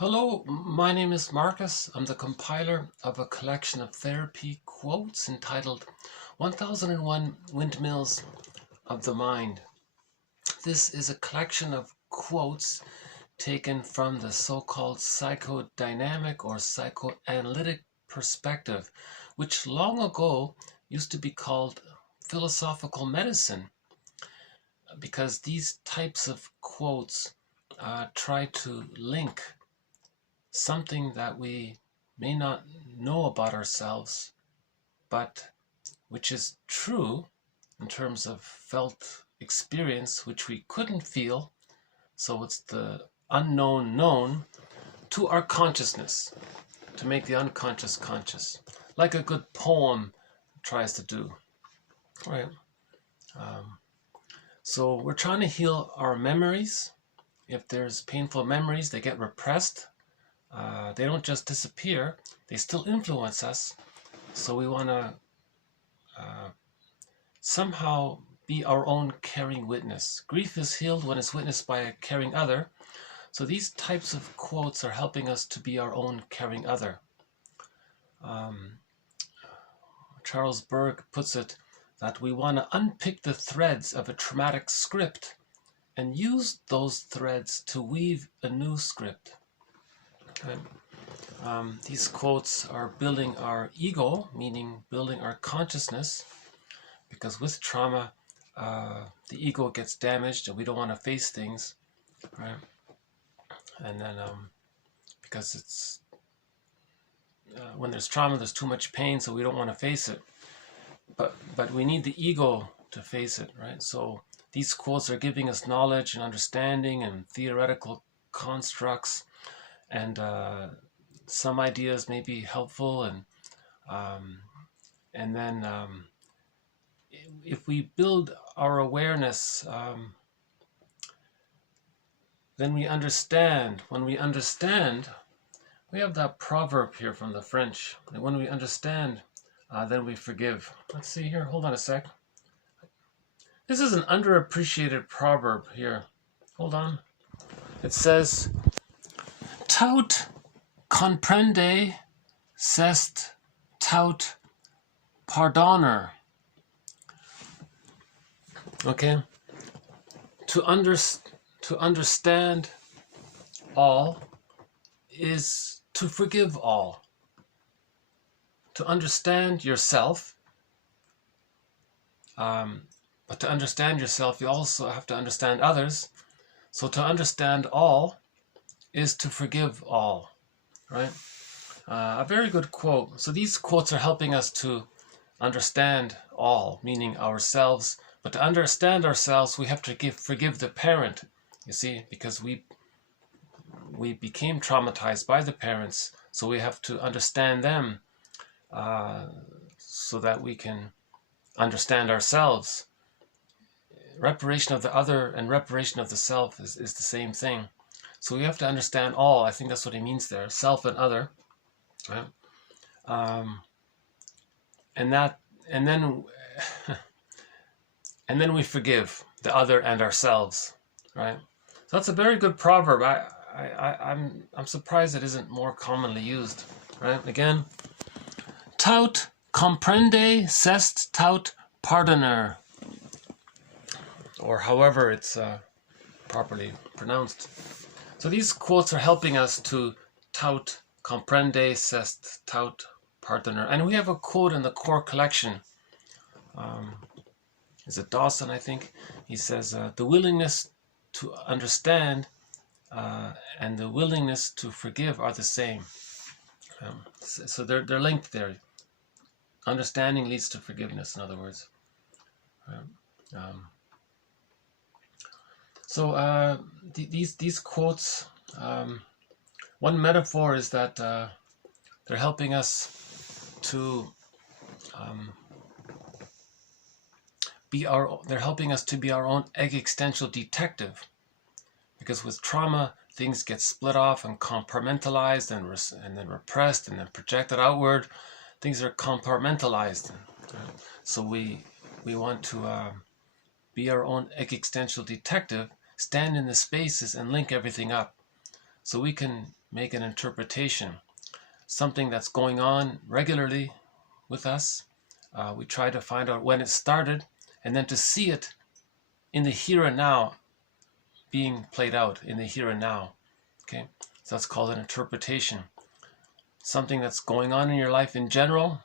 Hello, my name is Marcus. I'm the compiler of a collection of therapy quotes entitled 1001 Windmills of the Mind. This is a collection of quotes taken from the so-called psychodynamic or psychoanalytic perspective, which long ago used to be called philosophical medicine, because these types of quotes try to link something that we may not know about ourselves, but which is true in terms of felt experience, which we couldn't feel. So it's the unknown known to our consciousness, to make the unconscious conscious, like a good poem tries to do. Right. So we're trying to heal our memories. If there's painful memories, they get repressed. They don't just disappear, they still influence us. So we want to somehow be our own caring witness. Grief is healed when it's witnessed by a caring other. So these types of quotes are helping us to be our own caring other. Charles Berg puts it that we want to unpick the threads of a traumatic script and use those threads to weave a new script. These quotes are building our ego, meaning building our consciousness, because with trauma, the ego gets damaged and we don't want to face things, right? And then because it's when there's trauma, there's too much pain, so we don't want to face it. But we need the ego to face it, right? So these quotes are giving us knowledge and understanding and theoretical constructs, and some ideas may be helpful, and then if we build our awareness, then we understand. When we understand, we have that proverb here from the French, that when we understand, then we forgive. Let's see here, hold on a sec. This is an underappreciated proverb here. Hold on. It says, tout comprende, c'est tout pardonner. Okay? To understand all is to forgive all. To understand yourself, but to understand yourself, you also have to understand others. So to understand all is to forgive all, right? A very good quote. So these quotes are helping us to understand all, meaning ourselves. But to understand ourselves, we have to forgive the parent, you see, because we became traumatized by the parents. So we have to understand them so that we can understand ourselves. Reparation of the other and reparation of the self is the same thing. So we have to understand all. I think that's what he means there, self and other, right? And then we forgive the other and ourselves, right? So that's a very good proverb. I'm surprised it isn't more commonly used, right? Again, tout comprende, c'est tout pardonner, or however it's properly pronounced. So these quotes are helping us to tout comprende, c'est tout pardonner. And we have a quote in the core collection. Is it Dawson, I think? He says, the willingness to understand and the willingness to forgive are the same. So they're linked there. Understanding leads to forgiveness, in other words. So these quotes, one metaphor is that they're helping us to they're helping us to be our own existential detective, because with trauma things get split off and compartmentalized and then repressed and then projected outward. Things are compartmentalized, so we want to be our own existential detective, stand in the spaces and link everything up. so we can make an interpretation, something that's going on regularly with us. We try to find out when it started, and then to see it in the here and now, being played out in the here and now. Okay, so that's called an interpretation. Something that's going on in your life in general,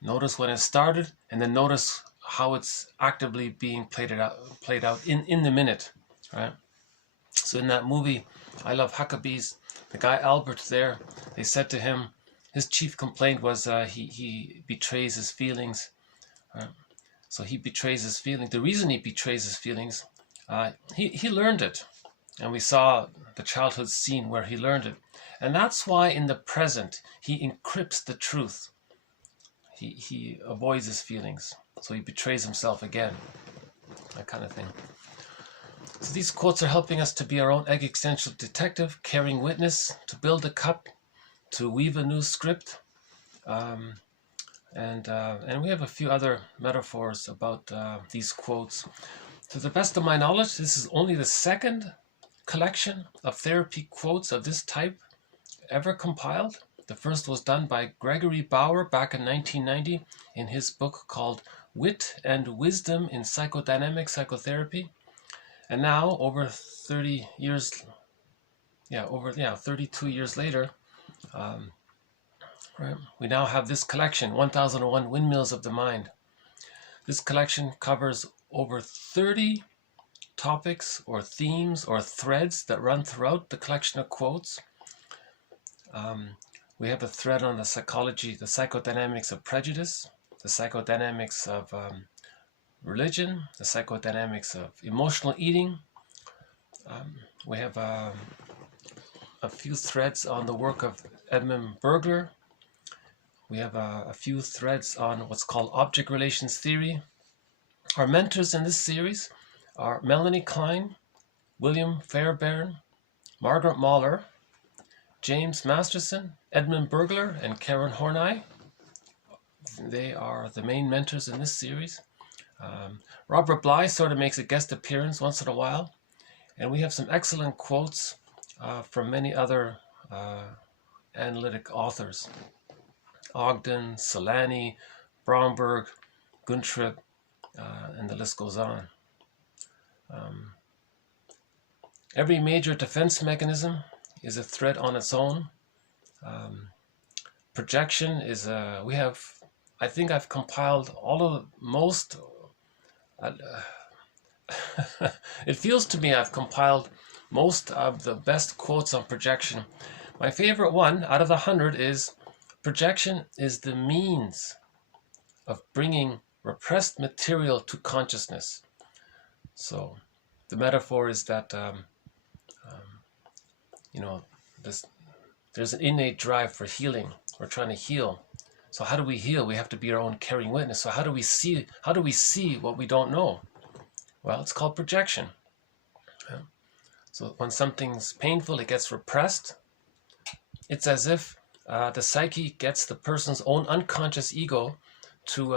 notice when it started, and then notice how it's actively being played out in the minute, right? So in that movie, I Love Huckabees, the guy Albert there, they said to him, his chief complaint was he betrays his feelings. Right? So he betrays his feelings. The reason he betrays his feelings, he learned it. And we saw the childhood scene where he learned it. And that's why in the present, he encrypts the truth. He avoids his feelings. So he betrays himself again. That kind of thing. So these quotes are helping us to be our own existential detective, caring witness, to build a cup, to weave a new script. And we have a few other metaphors about these quotes. To the best of my knowledge, this is only the second collection of therapy quotes of this type ever compiled. The first was done by Gregory Bauer back in 1990 in his book called Wit and Wisdom in Psychodynamic Psychotherapy. And now, over 32 years later, right, we now have this collection, 1001 Windmills of the Mind. This collection covers over 30 topics or themes or threads that run throughout the collection of quotes. We have a thread on the psychology, the psychodynamics of prejudice, the psychodynamics of religion, the psychodynamics of emotional eating. We have a few threads on the work of Edmund Bergler. We have a few threads on what's called object relations theory. Our mentors in this series are Melanie Klein, William Fairbairn, Margaret Mahler, James Masterson, Edmund Bergler, and Karen Horney. They are the main mentors in this series. Robert Bly sort of makes a guest appearance once in a while. And we have some excellent quotes from many other analytic authors. Ogden, Solani, Bromberg, Guntrip, and the list goes on. Every major defense mechanism is a thread on its own. Projection is I think I've compiled all of most, it feels to me I've compiled most of the best quotes on projection. My favorite one out of the 100 is, projection is the means of bringing repressed material to consciousness. So the metaphor is that, there's an innate drive for healing. We're trying to heal. So how do we heal? We have to be our own caring witness. So how do we see what we don't know? Well, it's called projection. Yeah. So when something's painful, it gets repressed. It's as if the psyche gets the person's own unconscious ego to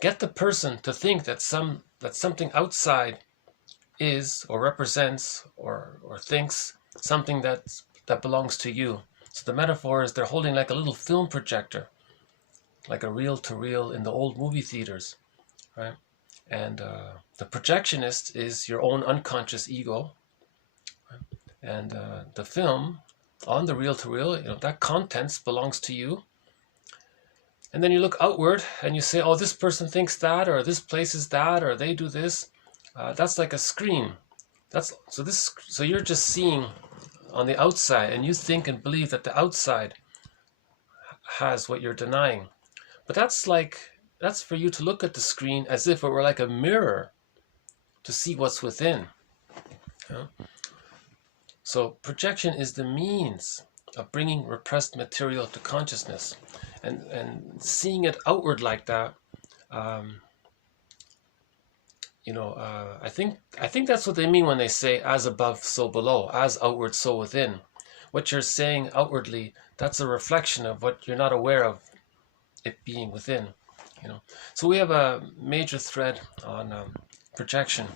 get the person to think that something outside is or represents or thinks something that belongs to you. So the metaphor is they're holding like a little film projector, like a reel-to-reel in the old movie theaters, right? And the projectionist is your own unconscious ego, right? And the film on the reel-to-reel, that contents belongs to you. And then you look outward and you say, oh, this person thinks that, or this place is that, or they do this. That's like a screen. So you're just seeing on the outside, and you think and believe that the outside has what you're denying. But that's for you to look at the screen as if it were like a mirror to see what's within. Yeah? So projection is the means of bringing repressed material to consciousness, and seeing it outward like that. I think that's what they mean when they say "as above, so below," as outward, so within. What you're saying outwardly, that's a reflection of what you're not aware of it being within. So we have a major thread on projection,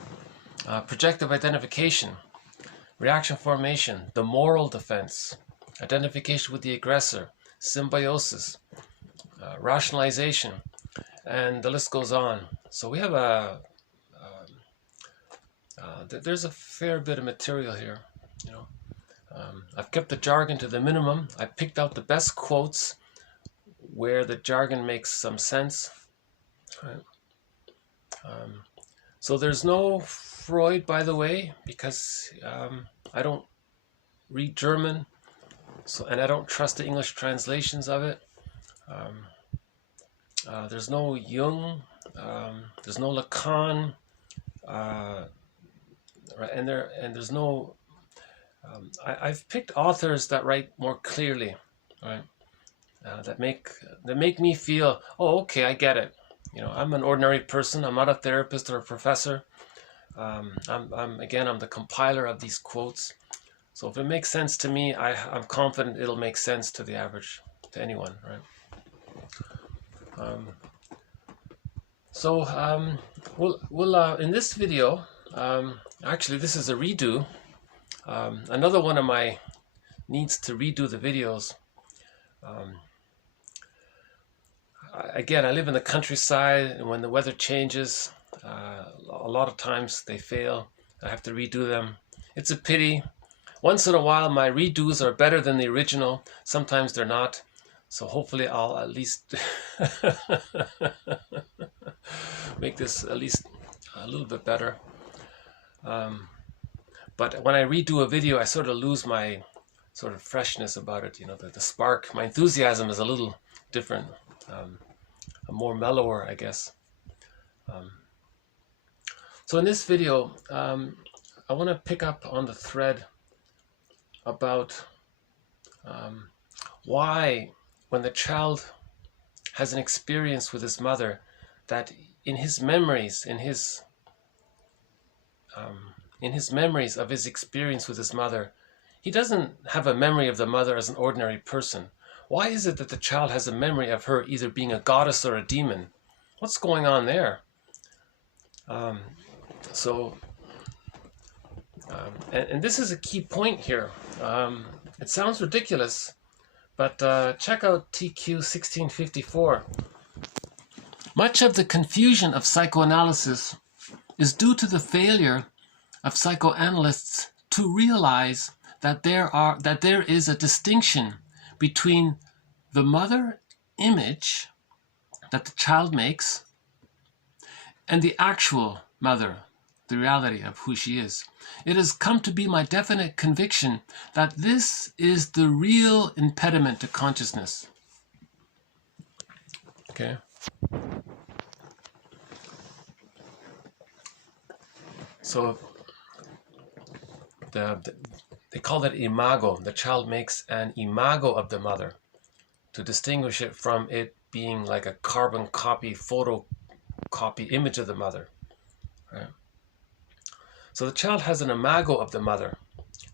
projective identification. reaction formation, the moral defense, identification with the aggressor, symbiosis, rationalization, and the list goes on. So we have there's a fair bit of material here, you know. I've kept the jargon to the minimum. I picked out the best quotes where the jargon makes some sense. Right. So there's no Freud, by the way, because I don't read German, and I don't trust the English translations of it. There's no Jung, there's no Lacan, and there's no. I've picked authors that write more clearly, right? That make me feel, oh, okay, I get it. You know, I'm an ordinary person. I'm not a therapist or a professor. I'm the compiler of these quotes. So if it makes sense to me, I'm confident it'll make sense to the average, to anyone, right? We'll in this video, actually this is a redo. Another one of my needs to redo the videos. Again, I live in the countryside, and when the weather changes, a lot of times they fail. I have to redo them. It's a pity. Once in a while, my redos are better than the original. Sometimes they're not. So hopefully I'll at least make this at least a little bit better. But when I redo a video, I sort of lose my sort of freshness about it. You know, the spark, my enthusiasm is a little different, more mellower, I guess. So in this video, I want to pick up on the thread about why, when the child has an experience with his mother, that in his memories, in his memories of his experience with his mother, he doesn't have a memory of the mother as an ordinary person. Why is it that the child has a memory of her either being a goddess or a demon? What's going on there? And this is a key point here. It sounds ridiculous, but check out TQ 1654. Much of the confusion of psychoanalysis is due to the failure of psychoanalysts to realize that there is a distinction between the mother image that the child makes and the actual mother, the reality of who she is. It has come to be my definite conviction that this is the real impediment to consciousness. Okay. So they call that imago. The child makes an imago of the mother to distinguish it from it being like a carbon copy, photocopy image of the mother. Right? So the child has an imago of the mother.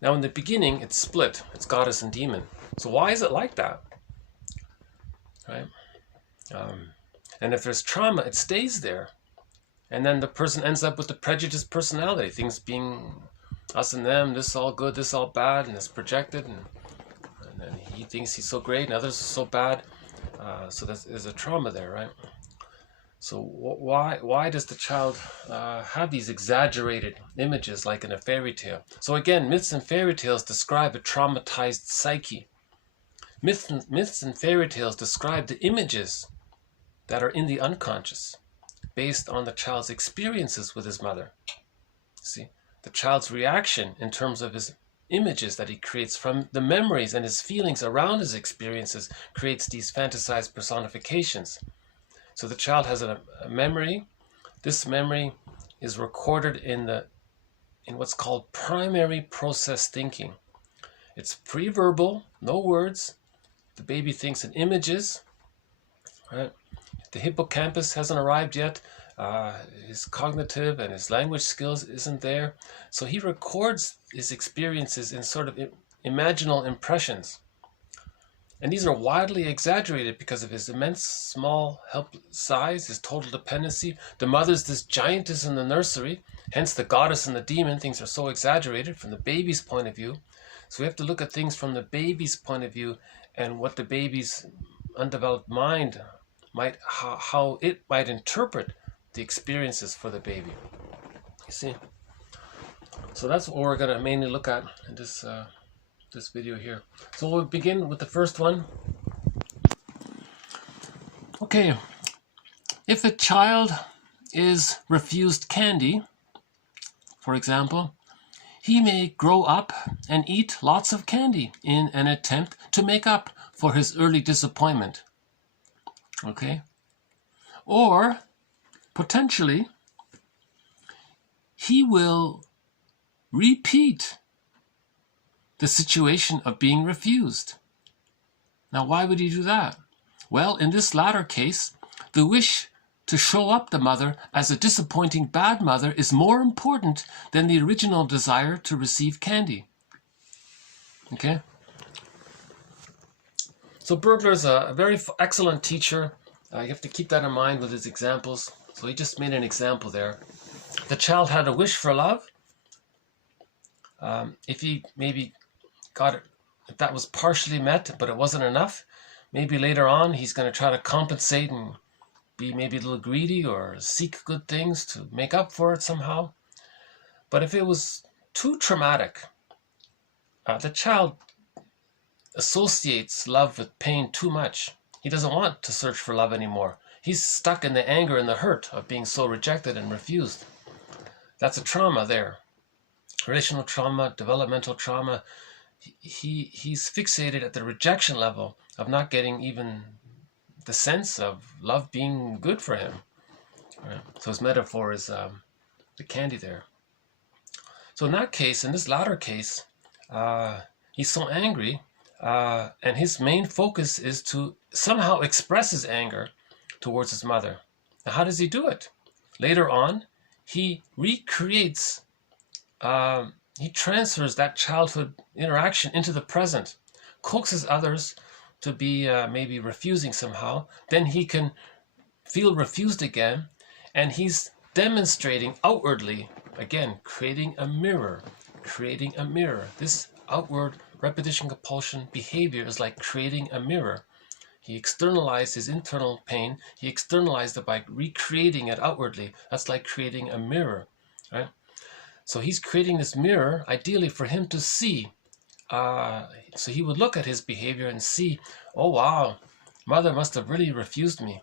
Now in the beginning, it's split. It's goddess and demon. So why is it like that? Right? And if there's trauma, it stays there. And then the person ends up with the prejudiced personality, things being us and them, this all good, this all bad, and it's projected, and then he thinks he's so great, and others are so bad. So there's a trauma there, right? So why does the child have these exaggerated images like in a fairy tale? So again, myths and fairy tales describe a traumatized psyche. Myths and fairy tales describe the images that are in the unconscious, based on the child's experiences with his mother. See, the child's reaction in terms of his images that he creates from the memories and his feelings around his experiences creates these fantasized personifications. So the child has a memory. This memory is recorded in what's called primary process thinking. It's pre-verbal, no words. The baby thinks in images, right? The hippocampus hasn't arrived yet. His cognitive and his language skills isn't there. So he records his experiences in sort of imaginal impressions. And these are widely exaggerated because of his immense small help size, his total dependency. The mother's this giantess in the nursery, hence the goddess and the demon. Things are so exaggerated from the baby's point of view. So we have to look at things from the baby's point of view and what the baby's undeveloped mind might, how it might interpret the experiences for the baby. You see? So that's what we're going to mainly look at in this video here. So we'll begin with the first one. Okay, if a child is refused candy, for example, he may grow up and eat lots of candy in an attempt to make up for his early disappointment. Okay? Or, potentially, he will repeat the situation of being refused. Now, why would he do that? Well, in this latter case, the wish to show up the mother as a disappointing bad mother is more important than the original desire to receive candy. Okay? So Bergler is a very excellent teacher. You have to keep that in mind with his examples. So he just made an example there. The child had a wish for love. If he maybe got it, if that was partially met, but it wasn't enough, maybe later on he's going to try to compensate and be maybe a little greedy or seek good things to make up for it somehow. But if it was too traumatic, the child associates love with pain too much. He doesn't want to search for love anymore. He's stuck in the anger and the hurt of being so rejected and refused. That's a trauma there. Relational trauma, developmental trauma. He's fixated at the rejection level of not getting even the sense of love being good for him. Right? So his metaphor is the candy there. So in that case, in this latter case, he's so angry, and his main focus is to somehow express his anger towards his mother. Now, how does he do it? Later on, he recreates, he transfers that childhood interaction into the present, coaxes others to be maybe refusing somehow. Then he can feel refused again, and he's demonstrating outwardly, again, creating a mirror. This outward repetition compulsion behavior is like creating a mirror. He externalized his internal pain. He externalized it by recreating it outwardly. That's like creating a mirror, right? So he's creating this mirror, ideally for him to see. So he would look at his behavior and see, oh wow, mother must have really refused me.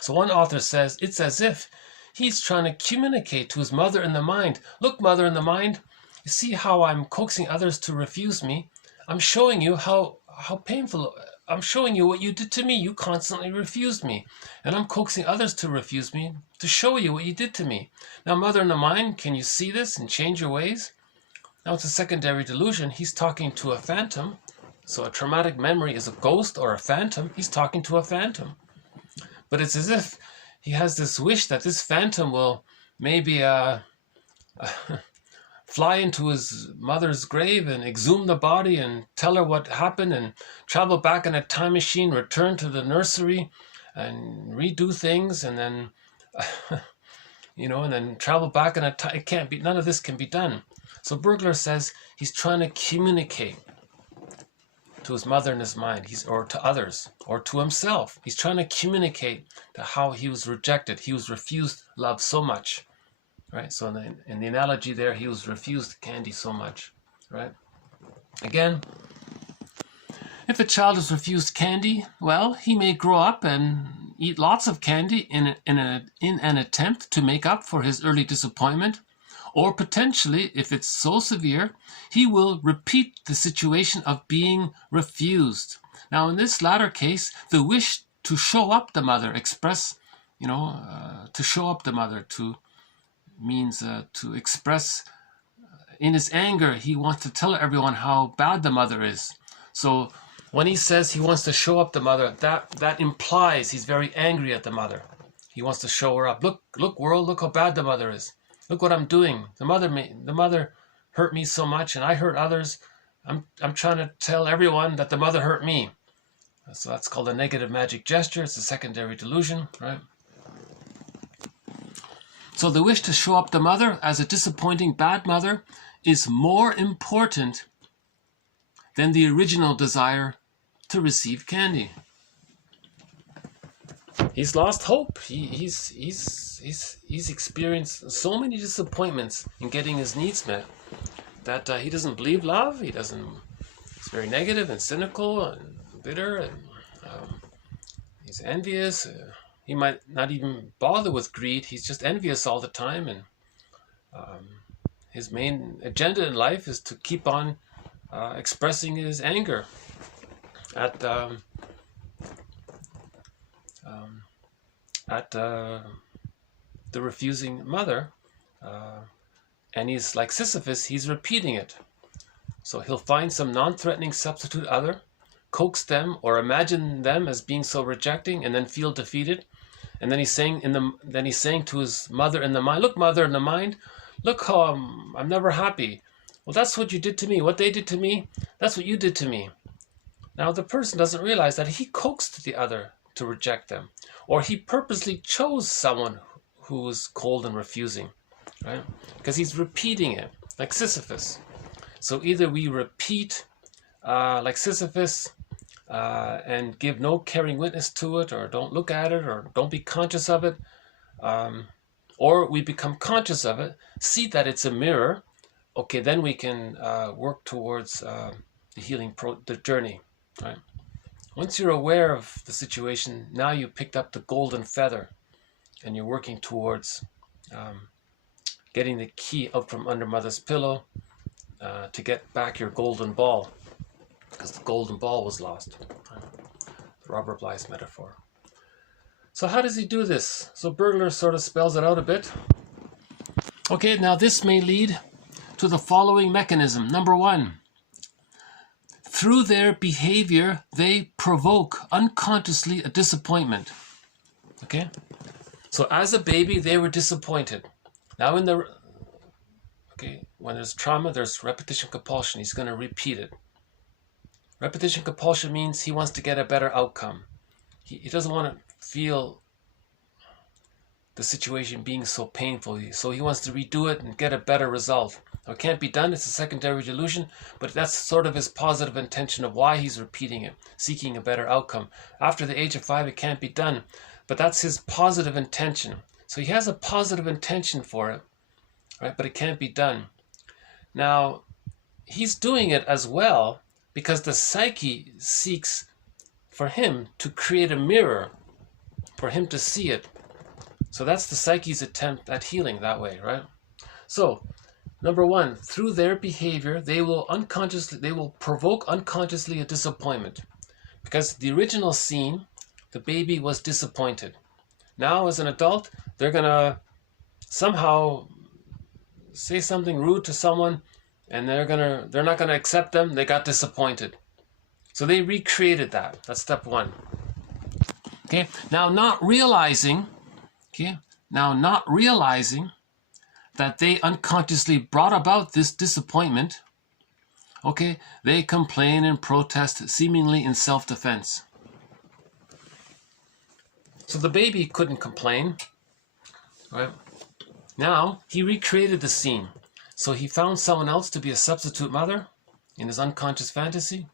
So one author says, it's as if he's trying to communicate to his mother in the mind. Look, mother in the mind, you see how I'm coaxing others to refuse me? I'm showing you how painful, I'm showing you what you did to me. You constantly refused me. And I'm coaxing others to refuse me to show you what you did to me. Now, mother in the mind, can you see this and change your ways? Now, it's a secondary delusion. He's talking to a phantom. So a traumatic memory is a ghost or a phantom. He's talking to a phantom. But it's as if he has this wish that this phantom will maybe fly into his mother's grave and exhume the body and tell her what happened and travel back in a time machine, return to the nursery and redo things, and then, and then travel back in a time. It can't be, none of this can be done. So Bergler says he's trying to communicate to his mother in his mind, or to others, or to himself. He's trying to communicate to how he was rejected. He was refused love so much. Right, so in the analogy there, he was refused candy so much, right? Again, if a child is refused candy, well, he may grow up and eat lots of candy in an attempt to make up for his early disappointment, or potentially, if it's so severe, he will repeat the situation of being refused. Now, in this latter case, the wish to show up the mother, to show up the mother, means to express in his anger. He wants to tell everyone how bad the mother is. So when he says he wants to show up the mother, that implies he's very angry at the mother. He wants to show her up. Look world, look how bad the mother is. Look what I'm doing. The mother hurt me so much, and I hurt others. I'm trying to tell everyone that the mother hurt me. So that's called a negative magic gesture. It's a secondary delusion, right? So the wish to show up the mother as a disappointing bad mother is more important than the original desire to receive candy. He's lost hope. He's experienced so many disappointments in getting his needs met that he doesn't believe love. He's very negative and cynical and bitter, and he's envious. He might not even bother with greed. He's just envious all the time, and his main agenda in life is to keep on expressing his anger at the refusing mother, and he's like Sisyphus. He's repeating it. So he'll find some non-threatening substitute other, coax them or imagine them as being so rejecting, and then feel defeated. And then he's saying to his mother in the mind, "Look, mother in the mind, look how I'm never happy." Well, that's what you did to me. What they did to me, that's what you did to me. Now the person doesn't realize that he coaxed the other to reject them, or he purposely chose someone who was cold and refusing, right? Because he's repeating it like Sisyphus. So either we repeat like Sisyphus and give no caring witness to it, or don't look at it, or don't be conscious of it, or we become conscious of it, see that it's a mirror. Okay, then we can work towards the healing the journey, right? Once you're aware of the situation, now you picked up the golden feather, and you're working towards getting the key out from under mother's pillow to get back your golden ball, because the golden ball was lost. Right? Robert Bly's metaphor. So how does he do this? So Bergler sort of spells it out a bit. Okay, now this may lead to the following mechanism. Number one, through their behavior, they provoke unconsciously a disappointment. Okay? So as a baby, they were disappointed. Now when there's trauma, there's repetition compulsion. He's going to repeat it. Repetition compulsion means he wants to get a better outcome. He doesn't want to feel the situation being so painful, so he wants to redo it and get a better result. Now, it can't be done. It's a secondary delusion, but that's sort of his positive intention of why he's repeating it, seeking a better outcome. After the age of 5, it can't be done, but that's his positive intention. So he has a positive intention for it, right? But it can't be done. Now, he's doing it as well because the psyche seeks for him to create a mirror for him to see it. So that's the psyche's attempt at healing that way, right? So, number one, through their behavior, they will provoke unconsciously a disappointment. Because the original scene, the baby was disappointed. Now, as an adult, they're going to somehow say something rude to someone, and they're not going to accept them. They got disappointed. So they recreated that. That's step one. Okay, now not realizing that they unconsciously brought about this disappointment, okay, they complain and protest seemingly in self-defense. So the baby couldn't complain, right? Now he recreated the scene. So he found someone else to be a substitute mother in his unconscious fantasy.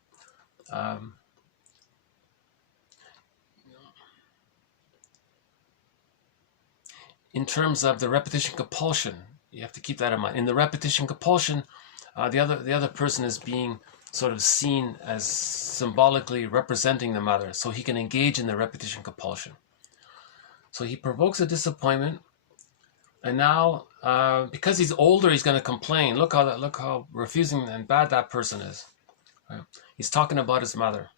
In terms of the repetition compulsion, you have to keep that in mind. In the repetition compulsion, the other person is being sort of seen as symbolically representing the mother, so he can engage in the repetition compulsion. So he provokes a disappointment, and now because he's older, he's going to complain. Look how refusing and bad that person is. Right? He's talking about his mother.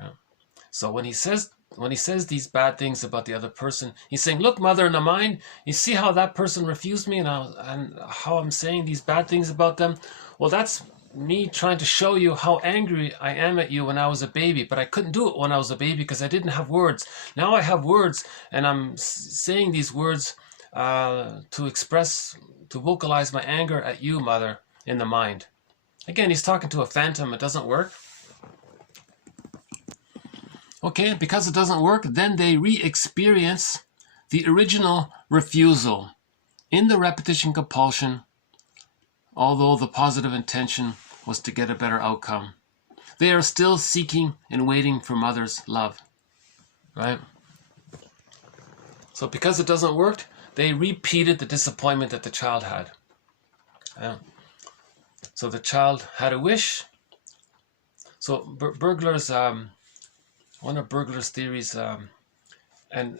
Right? So when he says these bad things about the other person, he's saying, "Look, mother in the mind, you see how that person refused me, and how I'm saying these bad things about them? Well, that's me trying to show you how angry I am at you when I was a baby, but I couldn't do it when I was a baby because I didn't have words. Now I have words, and I'm saying these words to vocalize my anger at you, mother, in the mind." Again, he's talking to a phantom. It doesn't work. Okay, because it doesn't work, then they re-experience the original refusal in the repetition compulsion, although the positive intention was to get a better outcome. They are still seeking and waiting for mother's love, right? So because it doesn't work, they repeated the disappointment that the child had. So the child had a wish. So Bergler's, one of Bergler's theories, and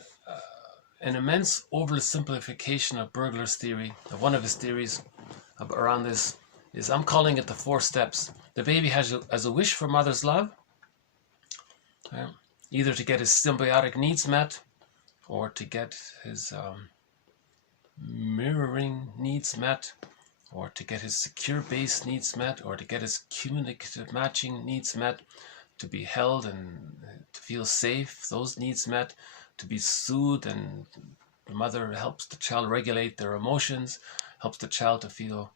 an immense oversimplification of Bergler's theory, of one of his theories around this, is I'm calling it the 4 steps. The baby has a wish for mother's love, either to get his symbiotic needs met, or to get his mirroring needs met, or to get his secure base needs met, or to get his communicative matching needs met, to be held and to feel safe, those needs met, to be soothed, and the mother helps the child regulate their emotions, helps the child to feel,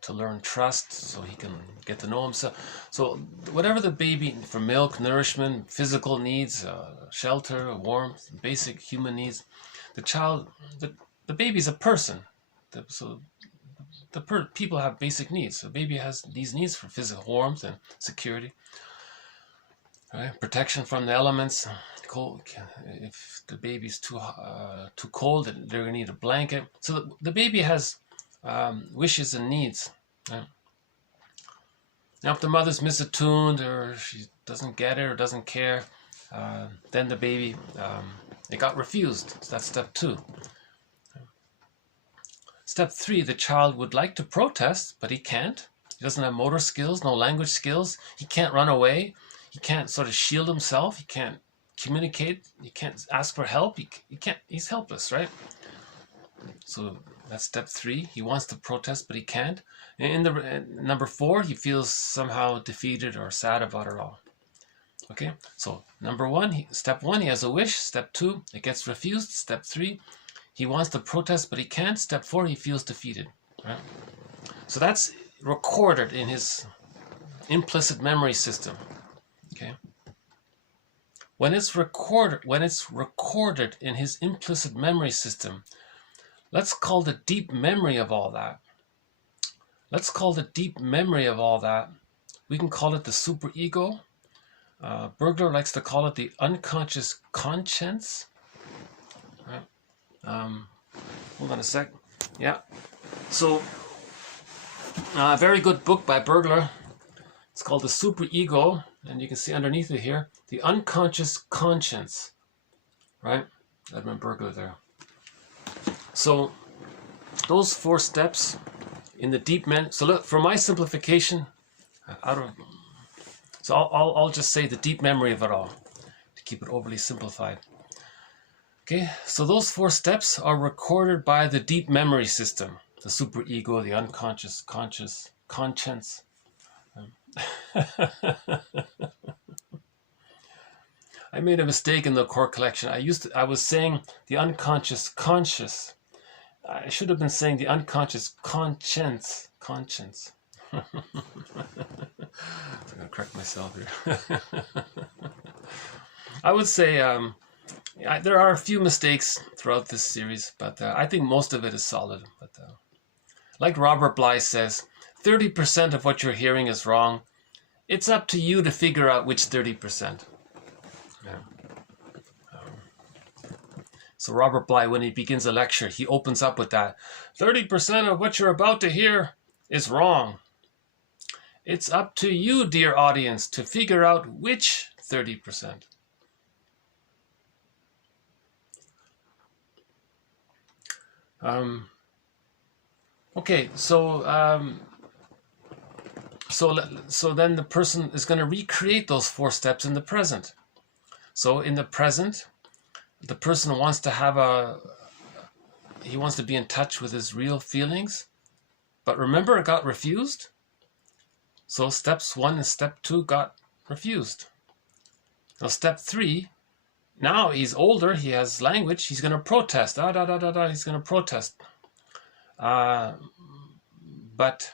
to learn trust so he can get to know himself. So whatever the baby, for milk, nourishment, physical needs, shelter, warmth, basic human needs, the child, the baby's a person. So people have basic needs. So the baby has these needs for physical warmth and security, right? Protection from the elements. Cold. If the baby's too cold, they're going to need a blanket. So the baby has wishes and needs. Right? Now, if the mother's misattuned, or she doesn't get it or doesn't care, then the baby, it got refused. So that's step 2. Step 3, the child would like to protest, but he can't. He doesn't have motor skills, no language skills. He can't run away. He can't sort of shield himself. He can't communicate. He can't ask for help. He can't. He's helpless, right? So that's step 3. He wants to protest, but he can't. And in number 4, he feels somehow defeated or sad about it all. Okay, so number 1, step 1, he has a wish. Step 2, it gets refused. Step 3, he wants to protest, but he can't. Step 4, he feels defeated. Right? So that's recorded in his implicit memory system. Okay. When it's recorded in his implicit memory system, let's call the deep memory of all that. We can call it the superego. Bergler likes to call it the unconscious conscience. Hold on a sec. Yeah. So, a very good book by Bergler. It's called the superego, and you can see underneath it here, the unconscious conscience. Right? Edmund Bergler there. So, those 4 steps in the deep so look, for my simplification, I'll just say the deep memory of it all to keep it overly simplified. Okay, so those 4 steps are recorded by the deep memory system, the superego, the unconscious conscience. I made a mistake in the core collection. I was saying the unconscious conscious. I should have been saying the unconscious conscience. I'm going to correct myself here. I would say there are a few mistakes throughout this series, but I think most of it is solid. But like Robert Bly says, 30% of what you're hearing is wrong. It's up to you to figure out which 30%. Yeah. So Robert Bly, when he begins a lecture, he opens up with that. 30% of what you're about to hear is wrong. It's up to you, dear audience, to figure out which 30%. Okay, so then the person is going to recreate those 4 steps in the present. So in the present, the person wants to he wants to be in touch with his real feelings, but remember it got refused. So steps 1 and step 2 got refused. Now step 3, now he's older, he has language, he's going to protest. He's going to protest. But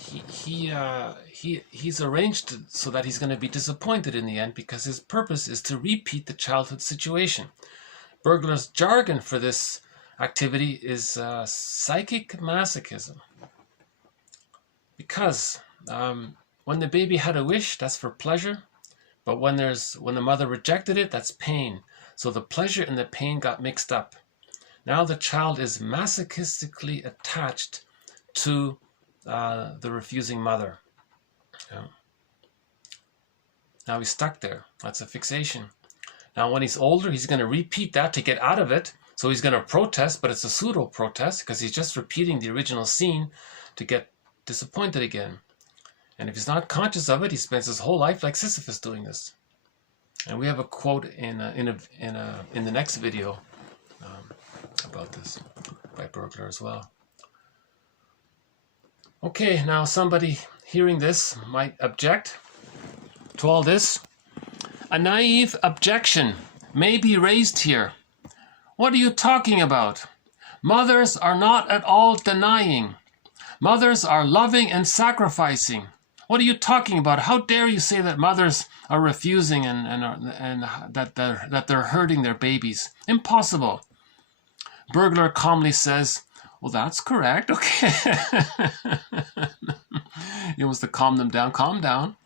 he's arranged so that he's going to be disappointed in the end, because his purpose is to repeat the childhood situation. Bergler's jargon for this activity is psychic masochism. Because when the baby had a wish, that's for pleasure, but when the mother rejected it, that's pain. So the pleasure and the pain got mixed up. Now the child is masochistically attached to the refusing mother. Yeah. Now he's stuck there. That's a fixation. Now when he's older, he's going to repeat that to get out of it. So he's going to protest, but it's a pseudo protest because he's just repeating the original scene to get disappointed again. And if he's not conscious of it, he spends his whole life like Sisyphus doing this. And we have a quote in the next video about this by Bergler as well. Okay, now somebody hearing this might object to all this. A naive objection may be raised here. What are you talking about? Mothers are not at all denying. Mothers are loving and sacrificing. What are you talking about? How dare you say that mothers are refusing and that they're hurting their babies? Impossible. Bergler calmly says, well, that's correct. Okay. He wants to calm them down. Calm down.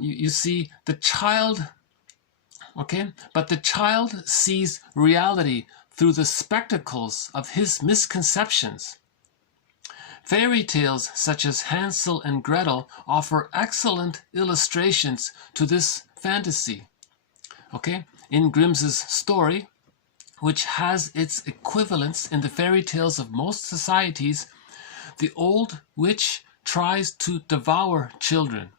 You see, the child, okay, but the child sees reality through the spectacles of his misconceptions. Fairy tales such as Hansel and Gretel offer excellent illustrations to this fantasy. Okay, in Grimm's story, which has its equivalents in the fairy tales of most societies, the old witch tries to devour children.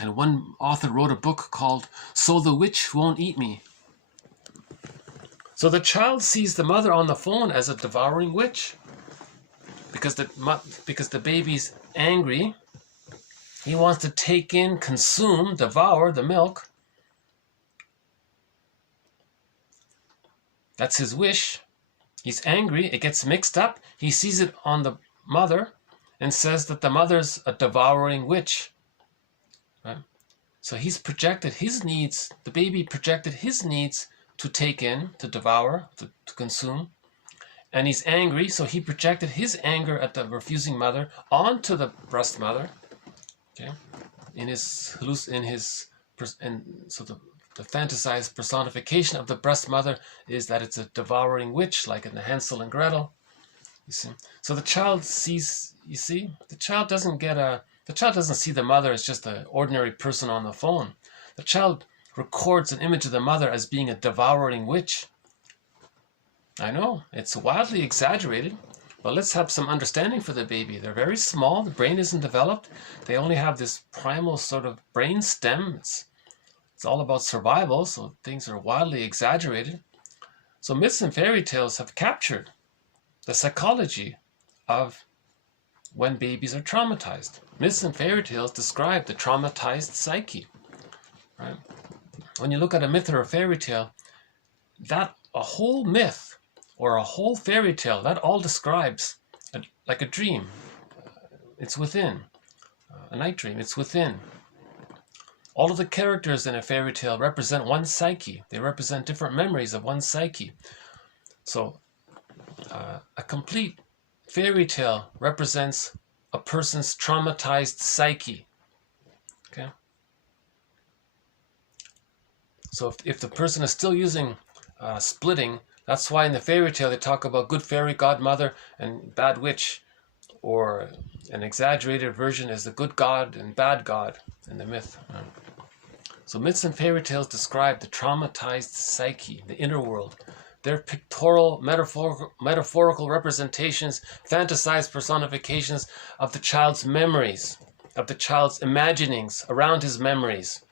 And one author wrote a book called So the Witch Won't Eat Me. So the child sees the mother on the phone as a devouring witch. Because the baby's angry, he wants to take in, consume, devour the milk. That's his wish. He's angry, it gets mixed up. He sees it on the mother and says that the mother's a devouring witch. Right? So he's projected his needs, the baby projected his needs to take in, to devour, to consume. And he's angry, so he projected his anger at the refusing mother onto the breast mother. Okay, so the fantasized personification of the breast mother is that it's a devouring witch, like in the Hansel and Gretel. You see, so the child sees. You see, the child doesn't see the mother as just an ordinary person on the phone. The child records an image of the mother as being a devouring witch. I know, it's wildly exaggerated, but let's have some understanding for the baby. They're very small, the brain isn't developed. They only have this primal sort of brain stem. It's all about survival, so things are wildly exaggerated. So myths and fairy tales have captured the psychology of when babies are traumatized. Myths and fairy tales describe the traumatized psyche. Right? When you look at a myth or a fairy tale, that a whole myth or a whole fairy tale, that all describes like a dream. It's within. A night dream, it's within. All of the characters in a fairy tale represent one psyche. They represent different memories of one psyche. So a complete fairy tale represents a person's traumatized psyche. Okay? So if the person is still using splitting, that's why in the fairy tale they talk about good fairy godmother and bad witch, or an exaggerated version is the good god and bad god in the myth. So myths and fairy tales describe the traumatized psyche, the inner world. They're pictorial, metaphorical representations, fantasized personifications of the child's memories, of the child's imaginings around his memories.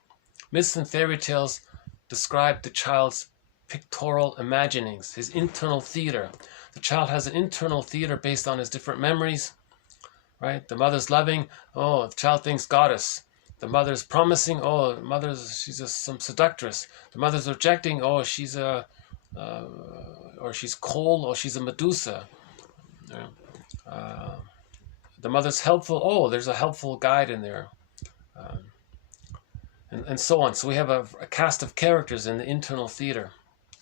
Myths and fairy tales describe the child's pictorial imaginings, his internal theater. The child has an internal theater based on his different memories, right? The mother's loving, oh, the child thinks goddess. The mother's promising, oh, she's some seductress. The mother's rejecting, oh, she's or she's cold, or she's a Medusa. the mother's helpful. Oh, there's a helpful guide in there. And so on. So we have a cast of characters in the internal theater,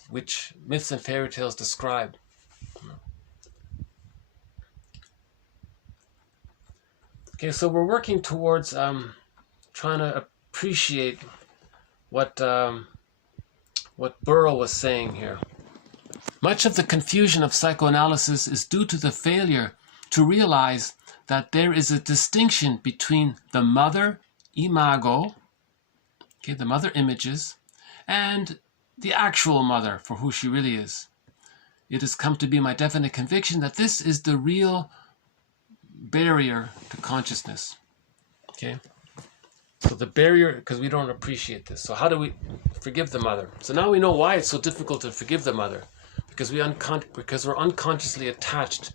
which myths and fairy tales describe. Okay, so we're working towards trying to appreciate what Burrow was saying here. Much of the confusion of psychoanalysis is due to the failure to realize that there is a distinction between the mother imago, okay, the mother images, and the actual mother for who she really is. It has come to be my definite conviction that this is the real barrier to consciousness. Okay? So the barrier, because we don't appreciate this. So how do we forgive the mother? So now we know why it's so difficult to forgive the mother. Because we're unconsciously attached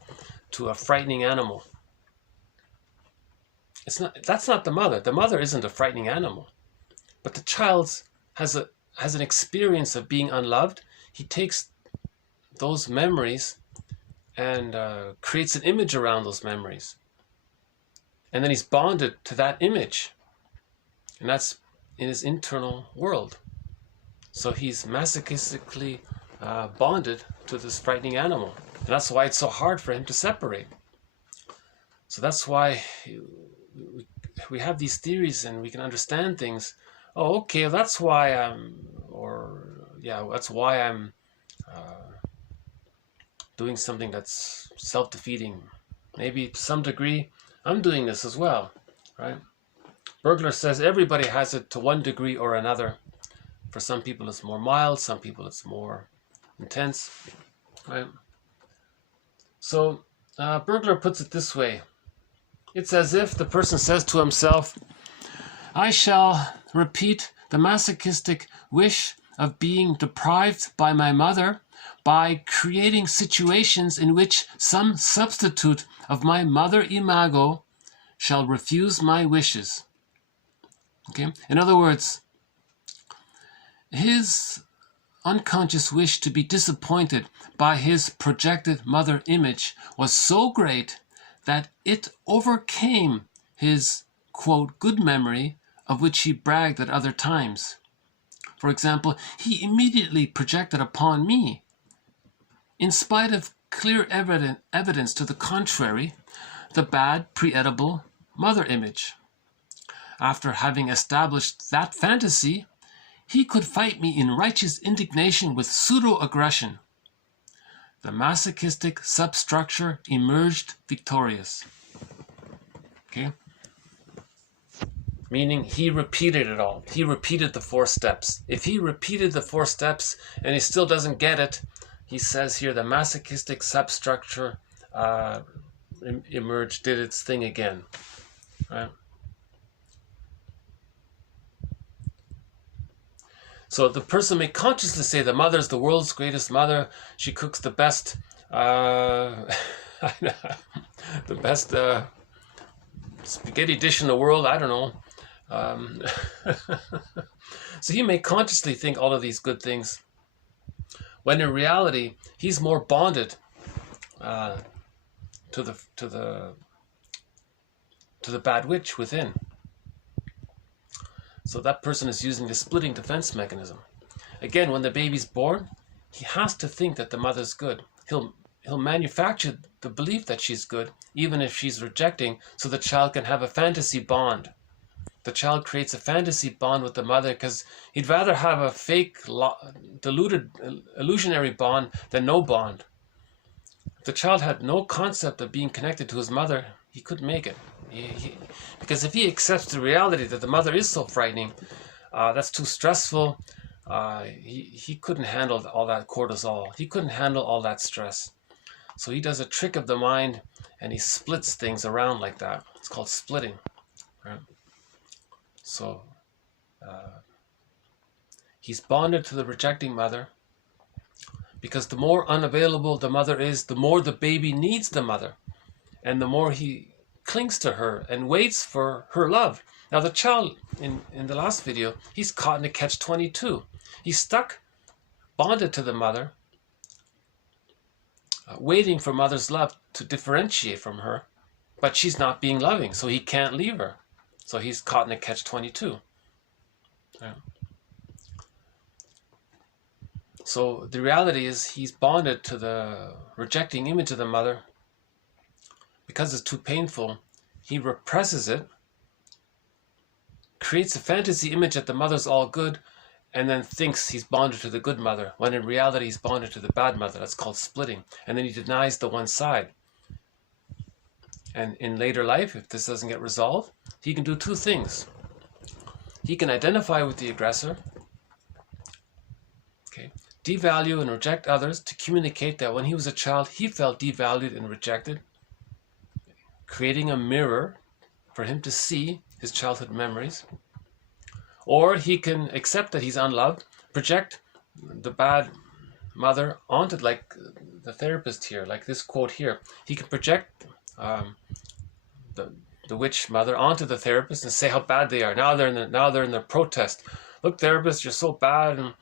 to a frightening animal. That's not the mother. The mother isn't a frightening animal. But the child has an experience of being unloved. He takes those memories and creates an image around those memories. And then he's bonded to that image. And that's in his internal world. So he's masochistically bonded to this frightening animal. And that's why it's so hard for him to separate. So that's why we have these theories and we can understand things. Oh, okay, that's why that's why I'm doing something that's self-defeating. Maybe to some degree, I'm doing this as well, right? Bergler says everybody has it to one degree or another. For some people it's more mild, some people it's more intense, right? So Bergler puts it this way. It's as if the person says to himself, I shall repeat the masochistic wish of being deprived by my mother by creating situations in which some substitute of my mother imago shall refuse my wishes. Okay? In other words, his unconscious wish to be disappointed by his projected mother image was so great that it overcame his, quote, good memory of which he bragged at other times. For example, he immediately projected upon me, in spite of clear evidence to the contrary, the bad pre-edible mother image. After having established that fantasy, he could fight me in righteous indignation with pseudo-aggression. The masochistic substructure emerged victorious. Okay? Meaning he repeated it all. He repeated the 4 steps. If he repeated the 4 steps and he still doesn't get it, he says here the masochistic substructure emerged, did its thing again. Right? So the person may consciously say the mother's the world's greatest mother. She cooks the best, the best spaghetti dish in the world. I don't know. So he may consciously think all of these good things, when in reality he's more bonded to the bad witch within. So that person is using the splitting defense mechanism. Again, when the baby's born, he has to think that the mother's good. He'll manufacture the belief that she's good, even if she's rejecting, so the child can have a fantasy bond. The child creates a fantasy bond with the mother because he'd rather have a fake, diluted, illusionary bond than no bond. If the child had no concept of being connected to his mother, he couldn't make it. Because if he accepts the reality that the mother is so frightening, that's too stressful, he couldn't handle all that cortisol. He couldn't handle all that stress. So he does a trick of the mind and he splits things around like that. It's called splitting. Right? So he's bonded to the rejecting mother because the more unavailable the mother is, the more the baby needs the mother. And the more he clings to her and waits for her love. Now the child, in the last video, he's caught in a catch-22. He's stuck, bonded to the mother, waiting for mother's love to differentiate from her. but she's not being loving, so he can't leave her. So he's caught in a catch-22. Yeah. So the reality is he's bonded to the rejecting image of the mother. Because it's too painful, he represses it, creates a fantasy image that the mother's all good, and then thinks he's bonded to the good mother, when in reality he's bonded to the bad mother. That's called splitting. And then he denies the one side. And in later life, if this doesn't get resolved, he can do two things. He can identify with the aggressor, okay, devalue and reject others to communicate that when he was a child, he felt devalued and rejected, creating a mirror for him to see his childhood memories. Or he can accept that he's unloved, project the bad mother onto, like the therapist here, like this quote here. He can project the witch mother onto the therapist and say how bad they are. Now they're in the protest. Look, therapist, you're so bad, and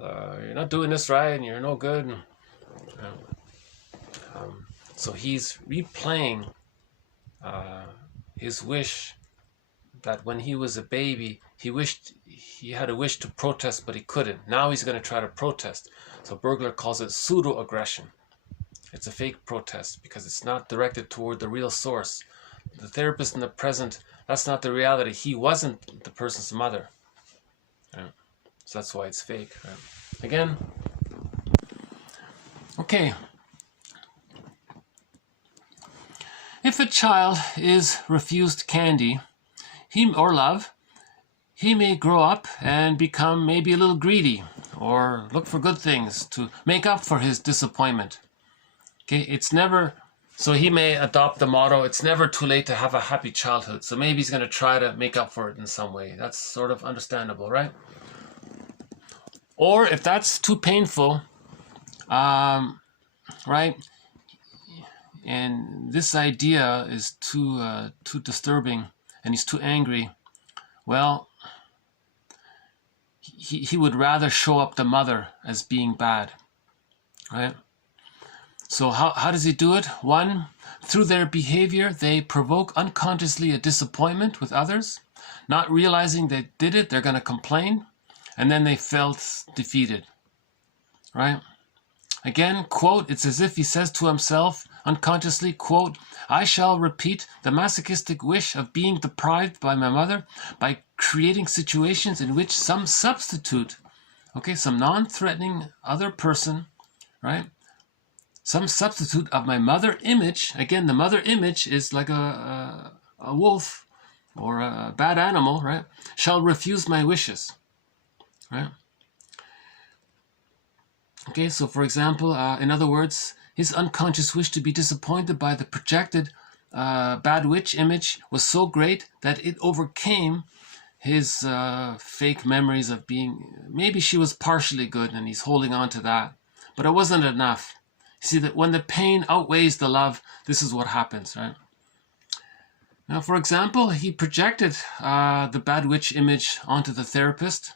you're not doing this right, and you're no good. And, so he's replaying his wish that when he was a baby, he had a wish to protest, but he couldn't. Now he's going to try to protest. So Bergler calls it pseudo-aggression. It's a fake protest because it's not directed toward the real source. The therapist in the present, that's not the reality. He wasn't the person's mother. Right? So that's why it's fake. Right? Again, okay. If a child is refused candy or love, he may grow up and become maybe a little greedy or look for good things to make up for his disappointment. Okay, it's never, so he may adopt the motto, it's never too late to have a happy childhood. So maybe he's going to try to make up for it in some way. That's sort of understandable, right? Or if that's too painful, right? And this idea is too disturbing, and he's too angry. Well, he would rather show up the mother as being bad, right? So how does he do it? One, through their behavior, they provoke unconsciously a disappointment with others. Not realizing they did it, they're going to complain, and then they felt defeated, right? Again, quote, it's as if he says to himself unconsciously, quote, I shall repeat the masochistic wish of being deprived by my mother by creating situations in which some substitute, okay, some non-threatening other person, right, some substitute of my mother image, again, the mother image is like a wolf or a bad animal, right, shall refuse my wishes, right? Okay, so for example, in other words, his unconscious wish to be disappointed by the projected bad witch image was so great that it overcame his fake memories of being, maybe she was partially good and he's holding on to that, but it wasn't enough. You see that when the pain outweighs the love, this is what happens, right? Now, for example, he projected the bad witch image onto the therapist,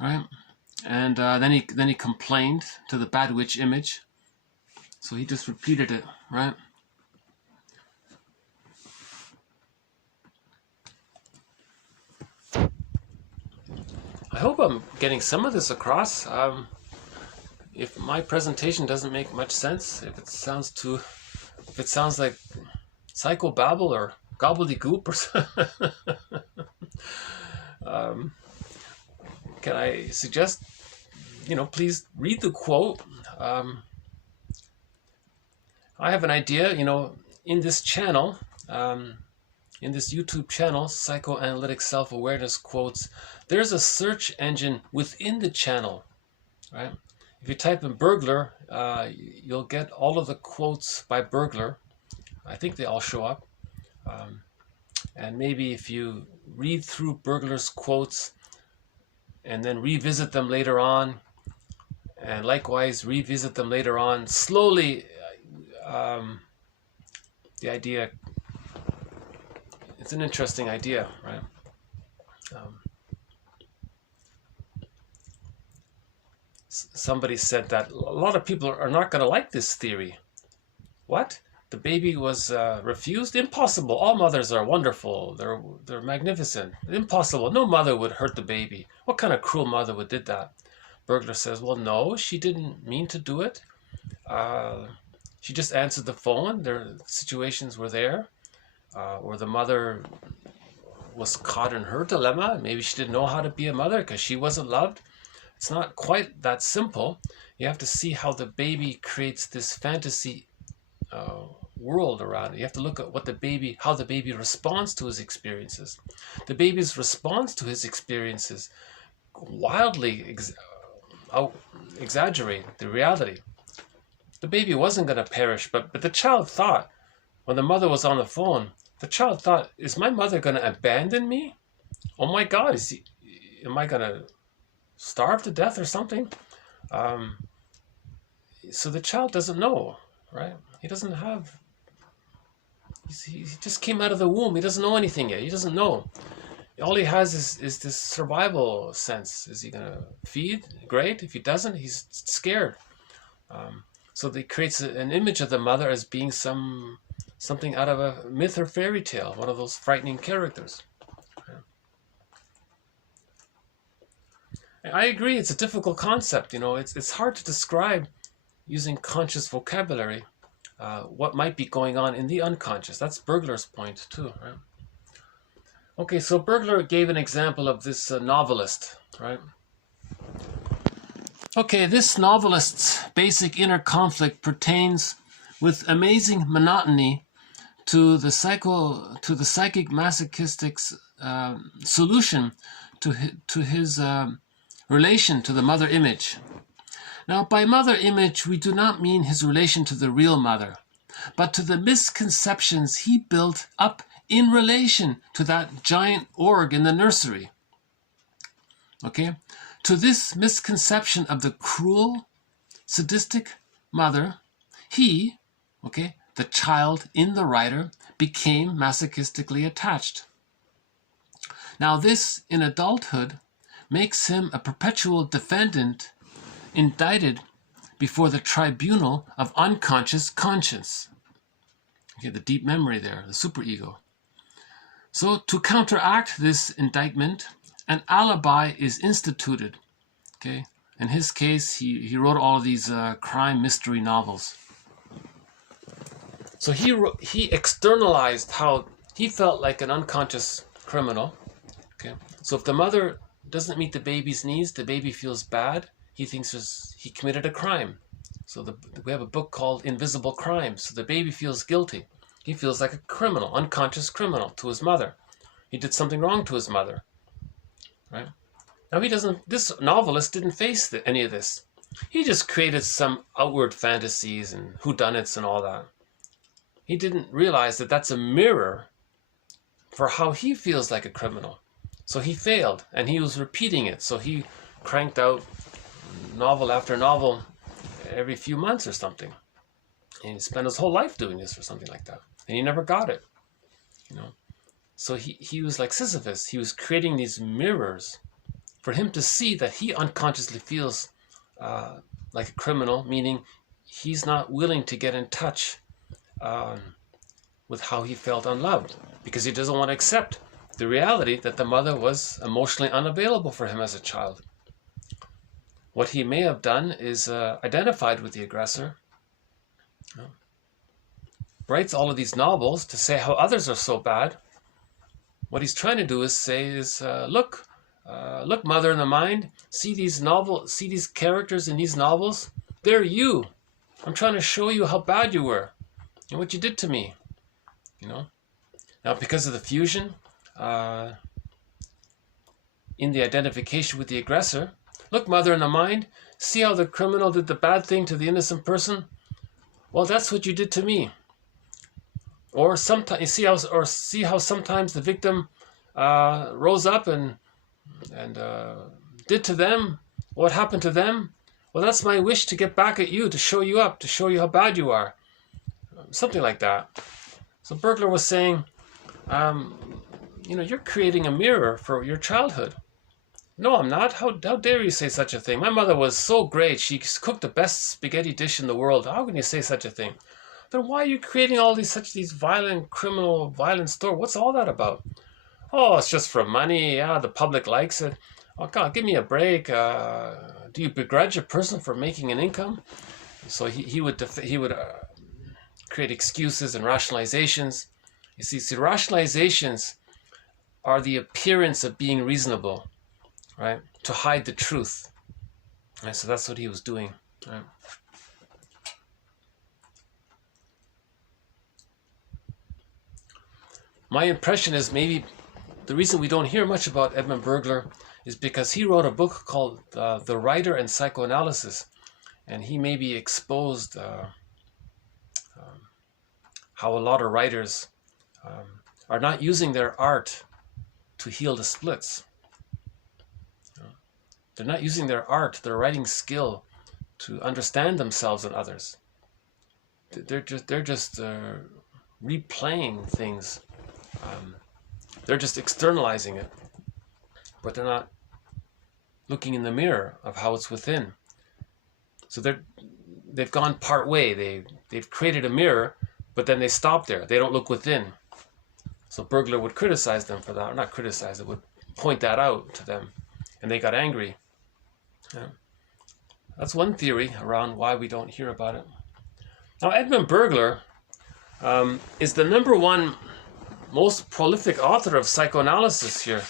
right? And then he complained to the bad witch image. So he just repeated it, right? I hope I'm getting some of this across. If my presentation doesn't make much sense, if it sounds like psychobabble or gobbledygook or something, can I suggest, please read the quote. I have an idea, in this channel, in this YouTube channel, Psychoanalytic Self-Awareness Quotes, there's a search engine within the channel, right? If you type in Bergler, you'll get all of the quotes by Bergler. I think they all show up. And maybe if you read through Bergler's quotes and then revisit them later on, and likewise revisit them later on, slowly, the idea, it's an interesting idea, right? Somebody said that a lot of people are not going to like this theory. What? the baby was refused. Impossible. All mothers are wonderful. They're magnificent. Impossible. No mother would hurt the baby. What kind of cruel mother would did that? Bergler says, well, no, she didn't mean to do it. She just answered the phone. Their situations were there where the mother was caught in her dilemma. Maybe she didn't know how to be a mother because she wasn't loved. It's not quite that simple. You have to see how the baby creates this fantasy world around it. You have to look at how the baby responds to his experiences. The baby's response to his experiences wildly exaggerate the reality. The baby wasn't going to perish, but the child thought, when the mother was on the phone, the child thought, is my mother going to abandon me? Oh my God, am I going to starve to death or something? So the child doesn't know, right? He doesn't have, he just came out of the womb. He doesn't know anything yet. He doesn't know. All he has is this survival sense. Is he going to feed? Great. If he doesn't, he's scared. So they creates an image of the mother as being something out of a myth or fairy tale, one of those frightening characters. I agree, it's a difficult concept. It's hard to describe using conscious vocabulary what might be going on in the unconscious. That's Bergler's point too, right? Okay, so Bergler gave an example of this novelist, right? Okay, this novelist's basic inner conflict pertains with amazing monotony to the psychic masochistic's solution to his relation to the mother image. Now, by mother image, we do not mean his relation to the real mother, but to the misconceptions he built up in relation to that giant org in the nursery. Okay? To this misconception of the cruel, sadistic mother, he, the child in the writer, became masochistically attached. Now this, in adulthood, makes him a perpetual defendant indicted before the tribunal of unconscious conscience. Okay, the deep memory there, the superego. So to counteract this indictment, an alibi is instituted. Okay, in his case, he wrote all of these crime mystery novels. So he externalized how he felt like an unconscious criminal. Okay, so if the mother doesn't meet the baby's needs, the baby feels bad. He thinks he committed a crime. So we have a book called Invisible Crimes. So the baby feels guilty. He feels like a criminal, unconscious criminal to his mother. He did something wrong to his mother. Right? Now this novelist didn't face any of this. He just created some outward fantasies and whodunits and all that. He didn't realize that that's a mirror for how he feels like a criminal. So he failed, and he was repeating it. So he cranked out novel after novel every few months or something. And he spent his whole life doing this or something like that. And he never got it. So he was like Sisyphus. He was creating these mirrors for him to see that he unconsciously feels like a criminal, meaning he's not willing to get in touch with how he felt unloved, because he doesn't want to accept the reality that the mother was emotionally unavailable for him as a child. What he may have done is identified with the aggressor, writes all of these novels to say how others are so bad. What he's trying to do is say look, mother in the mind, see these characters in these novels, they're you. I'm trying to show you how bad you were and what you did to me. Now because of the fusion in the identification with the aggressor, look, mother in the mind, see how the criminal did the bad thing to the innocent person? Well, that's what you did to me. Or sometimes see how sometimes the victim rose up and did to them what happened to them. Well, that's my wish to get back at you, to show you up, to show you how bad you are. Something like that. So Bergler was saying, you're creating a mirror for your childhood. No, I'm not. How dare you say such a thing? My mother was so great. She cooked the best spaghetti dish in the world. How can you say such a thing? Then why are you creating all these violent, criminal, violent stories? What's all that about? Oh, it's just for money. Yeah, the public likes it. Oh God, give me a break. Do you begrudge a person for making an income? So he would create excuses and rationalizations. You see, rationalizations are the appearance of being reasonable, right? To hide the truth. Right? So that's what he was doing. Right? My impression is maybe the reason we don't hear much about Edmund Bergler is because he wrote a book called The Writer and Psychoanalysis, and he maybe exposed how a lot of writers are not using their art to heal the splits. They're not using their art, their writing skill, to understand themselves and others. They're just replaying things. They're just externalizing it, but they're not looking in the mirror of how it's within. So they've gone part way. They've created a mirror, but then they stop there. They don't look within. So Bergler would criticize them for that, or not criticize it, would point that out to them, and they got angry. Yeah. That's one theory around why we don't hear about it. Now, Edmund Bergler is the #1 most prolific author of psychoanalysis here.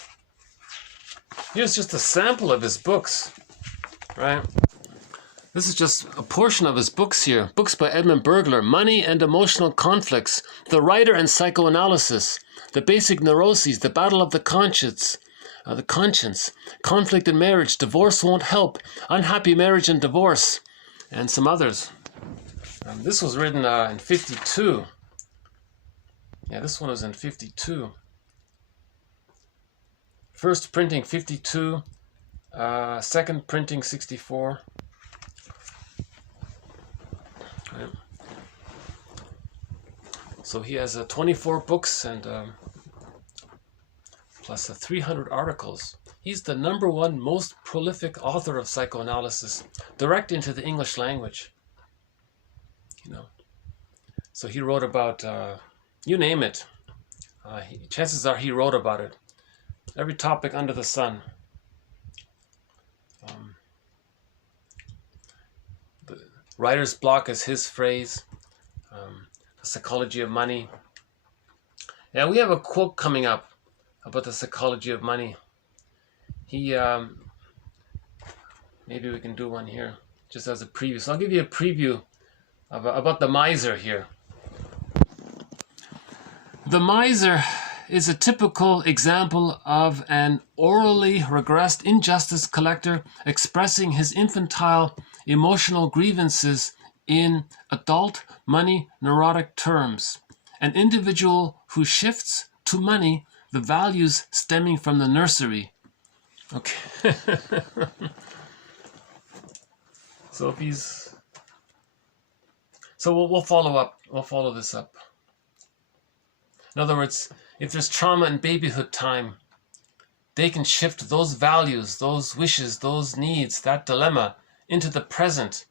Here's just a sample of his books, right? This is just a portion of his books here. Books by Edmund Bergler: Money and Emotional Conflicts, The Writer and Psychoanalysis, The Basic Neuroses, The Battle of the Conscience, Conflict in Marriage, Divorce Won't Help, Unhappy Marriage and Divorce, and some others. This was written in 52. Yeah, this one was in 52. First printing 52, second printing 64. Right. So he has 24 books and plus 300 articles. He's the #1 most prolific author of psychoanalysis, direct into the English language. You know, so he wrote about you name it. Chances are he wrote about it. Every topic under the sun. The writer's block is his phrase. The psychology of money. Yeah, we have a quote coming up about the psychology of money. He, maybe we can do one here, just as a preview. So I'll give you a preview of, about the miser here. The miser is a typical example of an orally regressed injustice collector expressing his infantile emotional grievances in adult money neurotic terms. An individual who shifts to money the values stemming from the nursery. Okay. So if he's... So we'll follow up. We'll follow this up. In other words, if there's trauma in babyhood time, they can shift those values, those wishes, those needs, that dilemma into the present,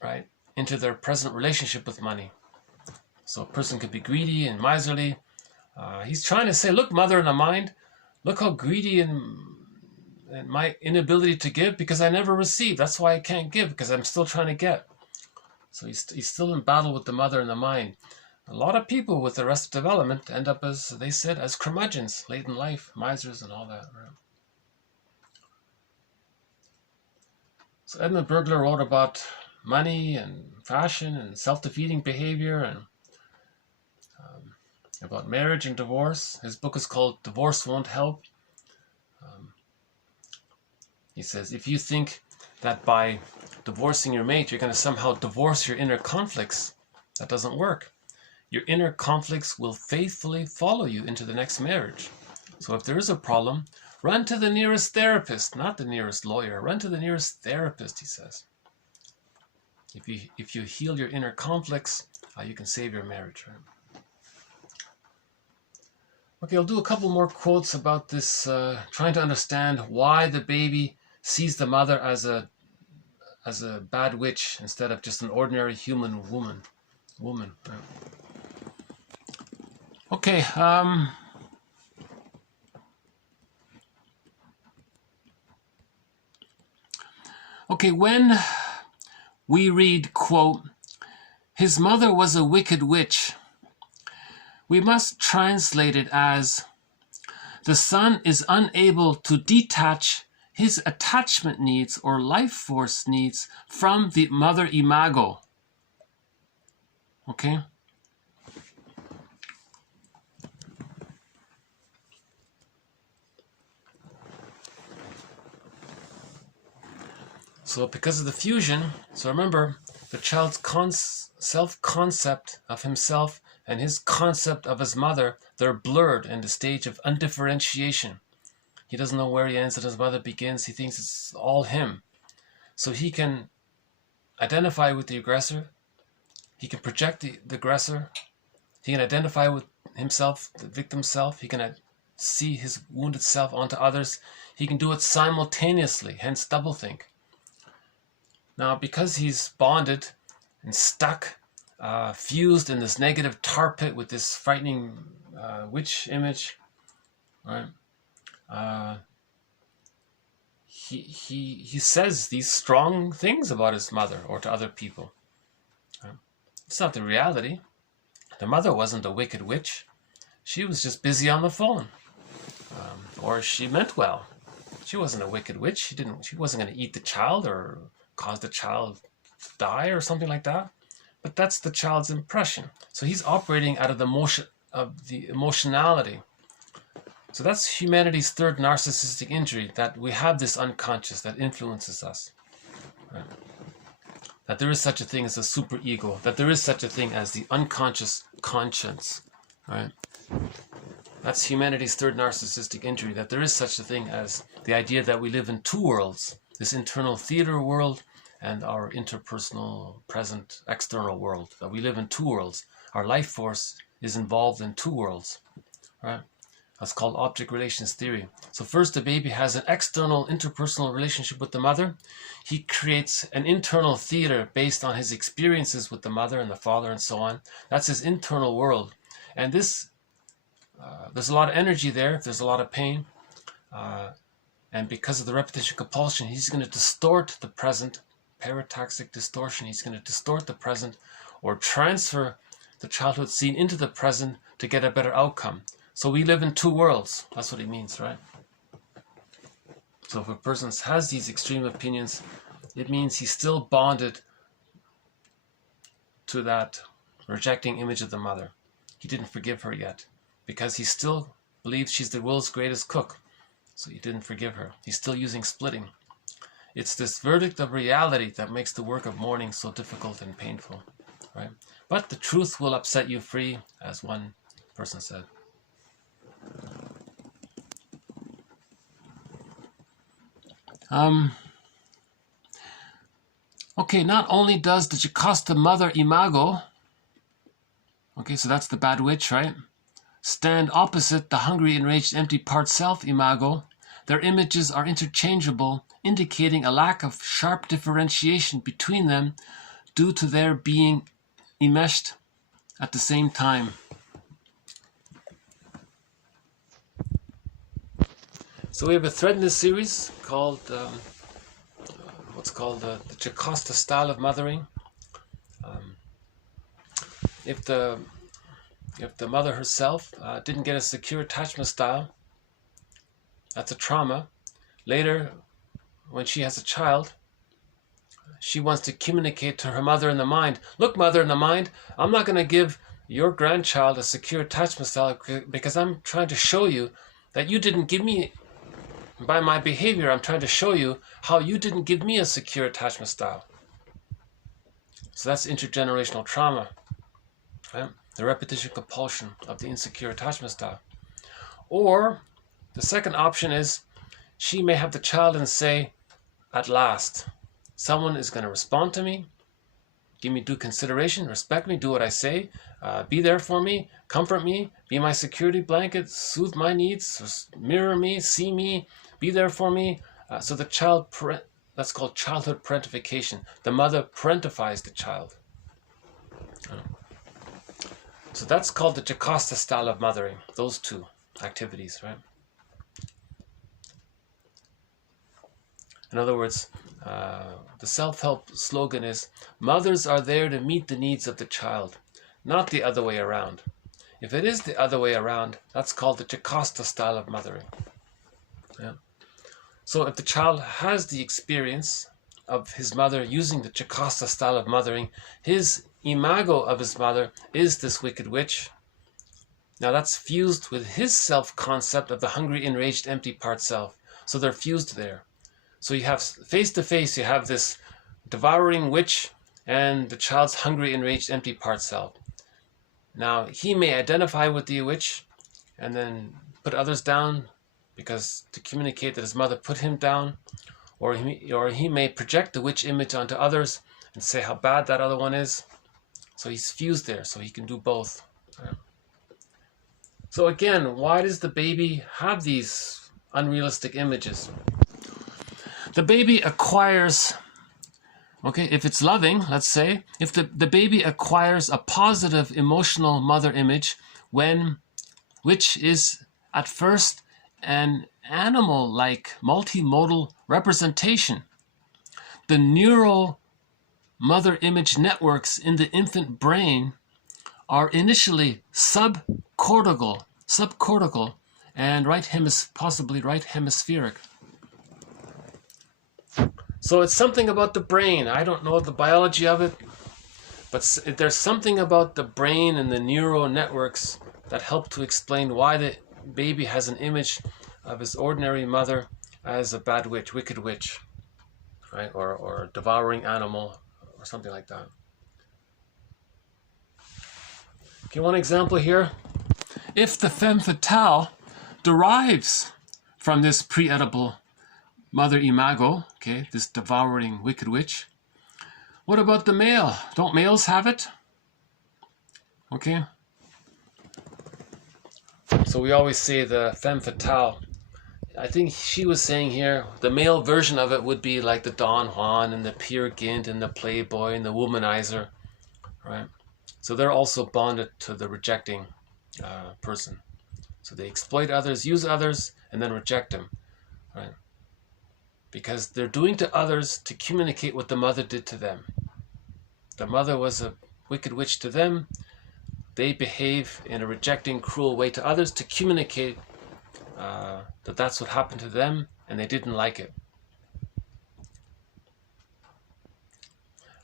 right? Into their present relationship with money. So a person could be greedy and miserly. He's trying to say, look, mother in the mind, look how greedy and my inability to give because I never receive. That's why I can't give, because I'm still trying to get. So he's still in battle with the mother in the mind. A lot of people with Arrested Development end up, as they said, as curmudgeons late in life, misers and all that. Right? So Edmund Bergler wrote about money and fashion and self-defeating behavior and about marriage and divorce. His book is called Divorce Won't Help. He says, if you think that by divorcing your mate, you're going to somehow divorce your inner conflicts, that doesn't work. Your inner conflicts will faithfully follow you into the next marriage. So if there is a problem, run to the nearest therapist, not the nearest lawyer. Run to the nearest therapist, he says. If you heal your inner conflicts, you can save your marriage. Right? Okay, I'll do a couple more quotes about this, trying to understand why the baby sees the mother as as a bad witch instead of just an ordinary human woman. Right? Okay. Okay, when we read, quote, "His mother was a wicked witch," we must translate it as, the son is unable to detach his attachment needs or life force needs from the mother imago. Okay? So because of the fusion, so remember, the child's self-concept of himself and his concept of his mother, they're blurred in the stage of undifferentiation. He doesn't know where he ends and his mother begins. He thinks it's all him. So he can identify with the aggressor. He can project the aggressor. He can identify with himself, the victim self. He can see his wounded self onto others. He can do it simultaneously, hence doublethink. Now, because he's bonded and stuck, fused in this negative tar pit with this frightening witch image, right? He says these strong things about his mother or to other people. Right? It's not the reality. The mother wasn't a wicked witch. She was just busy on the phone, or she meant well. She wasn't a wicked witch. She wasn't going to eat the child or cause the child to die or something like that. But that's the child's impression. So he's operating out of the emotionality. So that's humanity's third narcissistic injury, that we have this unconscious that influences us. Right? That there is such a thing as a superego, that there is such a thing as the unconscious conscience. Right? That's humanity's third narcissistic injury, that there is such a thing as the idea that we live in two worlds, this internal theater world and our interpersonal, present, external world, that we live in two worlds. Our life force is involved in two worlds. Right? That's called object relations theory. So first, the baby has an external interpersonal relationship with the mother. He creates an internal theater based on his experiences with the mother and the father and so on. That's his internal world. And this, there's a lot of energy there. There's a lot of pain. And because of the repetition compulsion, he's going to distort the present, parataxic distortion. He's going to distort the present or transfer the childhood scene into the present to get a better outcome. So we live in two worlds. That's what it means, right? So if a person has these extreme opinions, it means he's still bonded to that rejecting image of the mother. He didn't forgive her yet because he still believes she's the world's greatest cook. So he didn't forgive her. He's still using splitting. It's this verdict of reality that makes the work of mourning so difficult and painful, right? But the truth will upset you free, as one person said. Okay, not only does the Jocasta mother imago, okay, so that's the bad witch, right, stand opposite the hungry, enraged, empty part self imago, their images are interchangeable, indicating a lack of sharp differentiation between them due to their being enmeshed at the same time. So we have a thread in this series called what's called the Jocasta style of mothering. If the mother herself didn't get a secure attachment style, that's a trauma. Later, when she has a child, she wants to communicate to her mother in the mind, look, mother in the mind, I'm not going to give your grandchild a secure attachment style because I'm trying to show you that you didn't give me, by my behavior, I'm trying to show you how you didn't give me a secure attachment style. So that's intergenerational trauma, right? The repetition compulsion of the insecure attachment style. Or the second option is she may have the child and say, at last, someone is going to respond to me, give me due consideration, respect me, do what I say, be there for me, comfort me, be my security blanket, soothe my needs, mirror me, see me, be there for me. So the child that's called childhood parentification. The mother parentifies the child. So that's called the Jocasta style of mothering, those two activities, right? In other words, the self-help slogan is, mothers are there to meet the needs of the child, not the other way around. If it is the other way around, that's called the Jocasta style of mothering. Yeah. So if the child has the experience of his mother using the Jocasta style of mothering, his imago of his mother is this wicked witch. Now that's fused with his self-concept of the hungry, enraged, empty part self. So they're fused there. So you have face to face, you have this devouring witch and the child's hungry, enraged, empty part self. Now he may identify with the witch and then put others down because to communicate that his mother put him down, or he may project the witch image onto others and say how bad that other one is. So he's fused there, so he can do both. So again, why does the baby have these unrealistic images? The baby acquires, okay, if it's loving, let's say, if the baby acquires a positive emotional mother image which is at first an animal-like multimodal representation, the neural mother image networks in the infant brain are initially subcortical, and possibly right hemispheric. So it's something about the brain. I don't know the biology of it, but there's something about the brain and the neural networks that help to explain why the baby has an image of his ordinary mother as a bad witch, wicked witch, right? Or devouring animal, or something like that. Okay, one example here. If the femme fatale derives from this pre-edible mother imago, okay, this devouring wicked witch, what about the male? Don't males have it? Okay. So we always say the femme fatale. I think she was saying here, the male version of it would be like the Don Juan and the Peer Gynt and the Playboy and the womanizer, right? So they're also bonded to the rejecting person. So they exploit others, use others, and then reject them, right? Because they're doing to others to communicate what the mother did to them. The mother was a wicked witch to them. They behave in a rejecting, cruel way to others to communicate that that's what happened to them, and they didn't like it.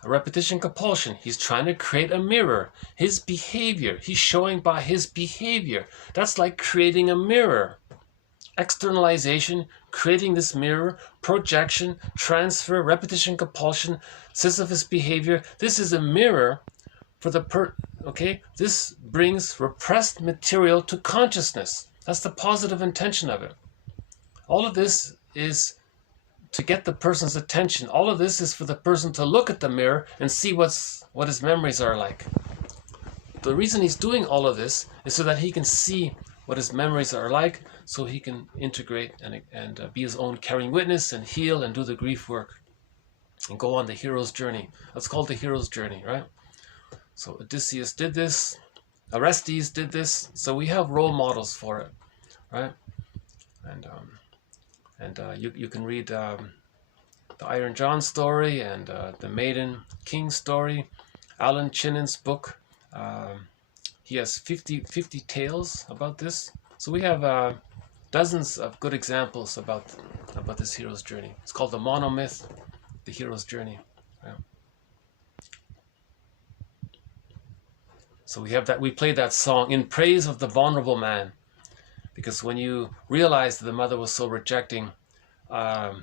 A repetition compulsion. He's trying to create a mirror. His behavior. He's showing by his behavior. That's like creating a mirror. Externalization, creating this mirror, projection, transfer, repetition compulsion, Sisyphus behavior. This is a mirror for the okay? This brings repressed material to consciousness. That's the positive intention of it. All of this is to get the person's attention. All of this is for the person to look at the mirror and see what his memories are like. The reason he's doing all of this is so that he can see what his memories are like, so he can integrate and be his own caring witness and heal and do the grief work and go on the hero's journey. That's called the hero's journey, right? So Odysseus did this, Orestes did this, so we have role models for it, right? And you can read the Iron John story and the Maiden King story, Alan Chinnon's book. He has 50 tales about this. So we have dozens of good examples about this hero's journey. It's called the monomyth, the hero's journey. Yeah. So we have that. We played that song in praise of the vulnerable man, because when you realize that the mother was so rejecting, that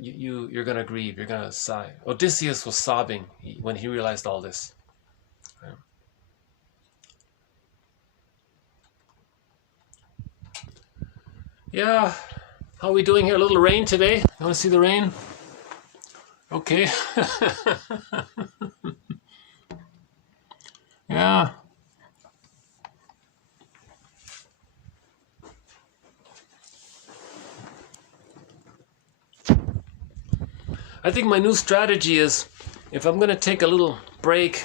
you're going to grieve. You're going to sigh. Odysseus was sobbing when he realized all this. Yeah. Yeah, how are we doing here? A little rain today. You want to see the rain? Okay. Yeah. I think my new strategy is, if I'm going to take a little break,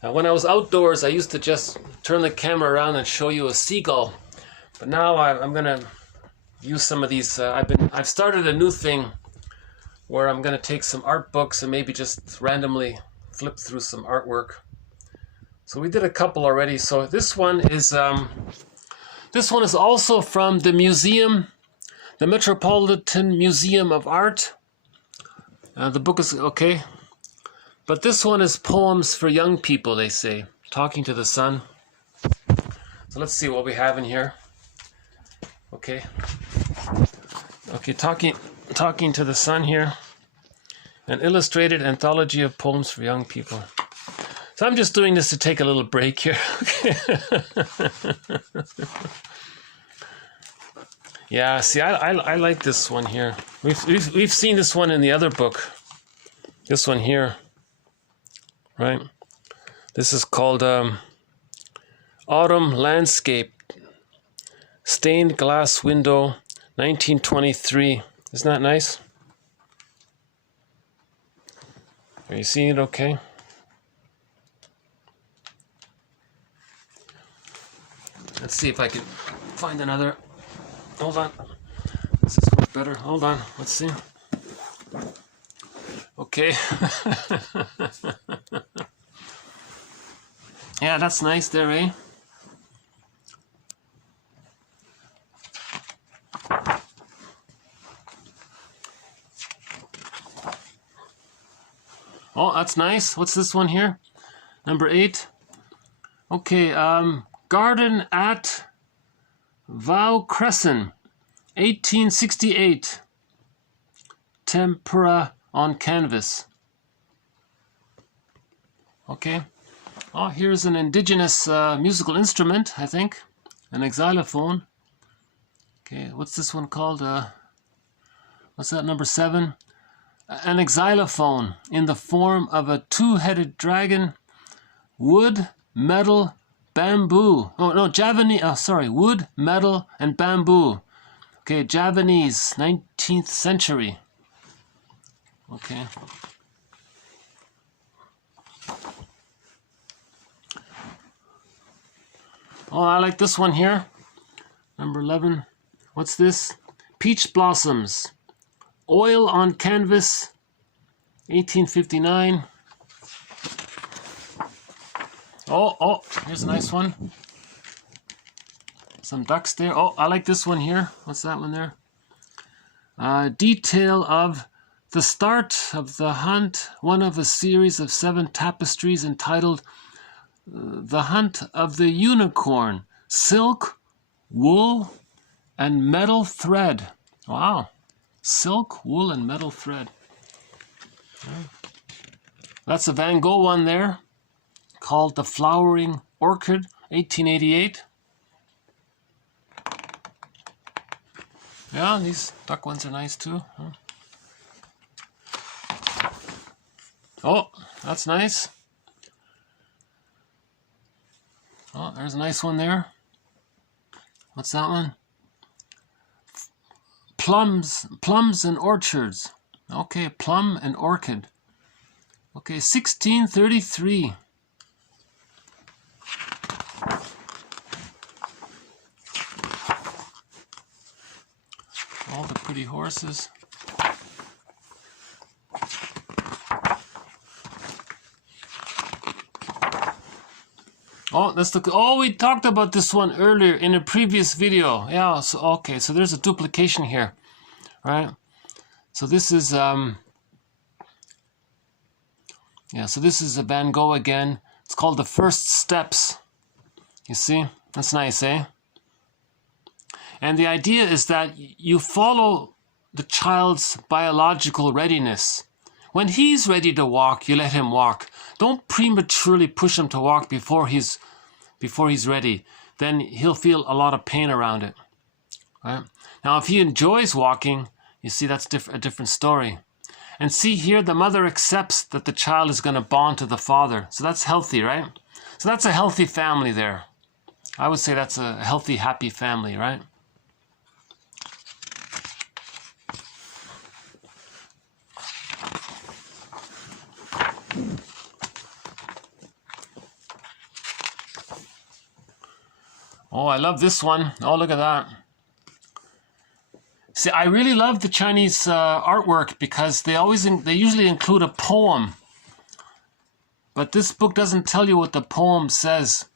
when I was outdoors, I used to just turn the camera around and show you a seagull. But now I'm going to use some of these. I've started a new thing where I'm going to take some art books and maybe just randomly flip through some artwork. So we did a couple already. So this one is also from the museum, the Metropolitan Museum of Art. The book is okay. But this one is poems for young people, they say. Talking to the sun. So let's see what we have in here. Okay. Okay, talking to the sun here. An illustrated anthology of poems for young people. So I'm just doing this to take a little break here. Yeah, see, I like this one here. We've seen this one in the other book. This one here. Right? This is called Autumn Landscape. Stained glass window, 1923. Isn't that nice? Are you seeing it okay? Let's see if I can find another. Hold on. This is much better. Hold on. Let's see. Okay. Yeah, that's nice there, eh? Oh, that's nice. What's this one here? Number 8. Okay, Garden at Vaucresson, 1868. Tempera on canvas. Okay. Oh, here's an indigenous musical instrument, I think. An xylophone. Okay, what's this one called? What's that, number 7? An xylophone in the form of a two-headed dragon. Wood, metal, bamboo. Oh, no, Javanese. Oh, sorry. Wood, metal, and bamboo. Okay, Javanese, 19th century. Okay. Oh, I like this one here. Number 11. What's this? Peach blossoms. Oil on canvas, 1859. Oh, here's a nice one. Some ducks there. Oh, I like this one here. What's that one there? Detail of the start of the hunt, one of a series of 7 tapestries entitled The Hunt of the Unicorn. Silk, wool, and metal thread. Wow. Silk, wool, and metal thread. That's a Van Gogh one there, called The Flowering Orchid, 1888. Yeah, these duck ones are nice too. Oh, that's nice. Oh, there's a nice one there. What's that one? Plums and orchards. Okay, plum and orchid. Okay, 1633. All the pretty horses. Oh, we talked about this one earlier in a previous video. Yeah, so okay, so there's a duplication here, right? So this is yeah, so this is a Van Gogh again. It's called The First Steps. You see? That's nice, eh? And the idea is that you follow the child's biological readiness. When he's ready to walk, you let him walk. Don't prematurely push him to walk before he's ready. Then he'll feel a lot of pain around it. Right? Now, if he enjoys walking, you see that's a different story. And see here, the mother accepts that the child is going to bond to the father. So that's healthy, right? So that's a healthy family there. I would say that's a healthy, happy family, right? Oh, I love this one. Oh, look at that. See, I really love the Chinese artwork because they usually include a poem. But this book doesn't tell you what the poem says.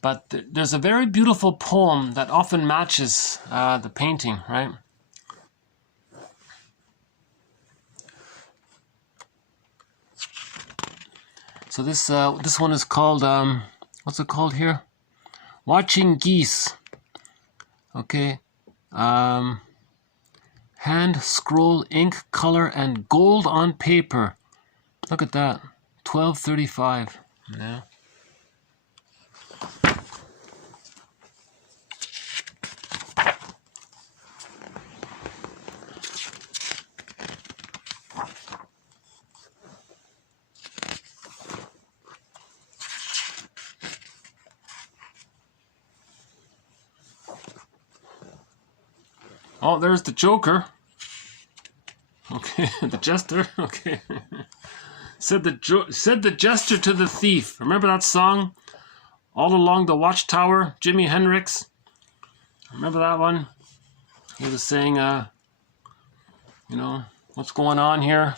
But there's a very beautiful poem that often matches the painting, right? So this one is called, what's it called here? Watching Geese. Okay. Hand, scroll, ink, color, and gold on paper. Look at that. $12.35. Yeah. Oh, there's the Joker. Okay, the jester. Okay. Said the jester to the thief. Remember that song? All Along the Watchtower, Jimi Hendrix. Remember that one? He was saying, you know, what's going on here?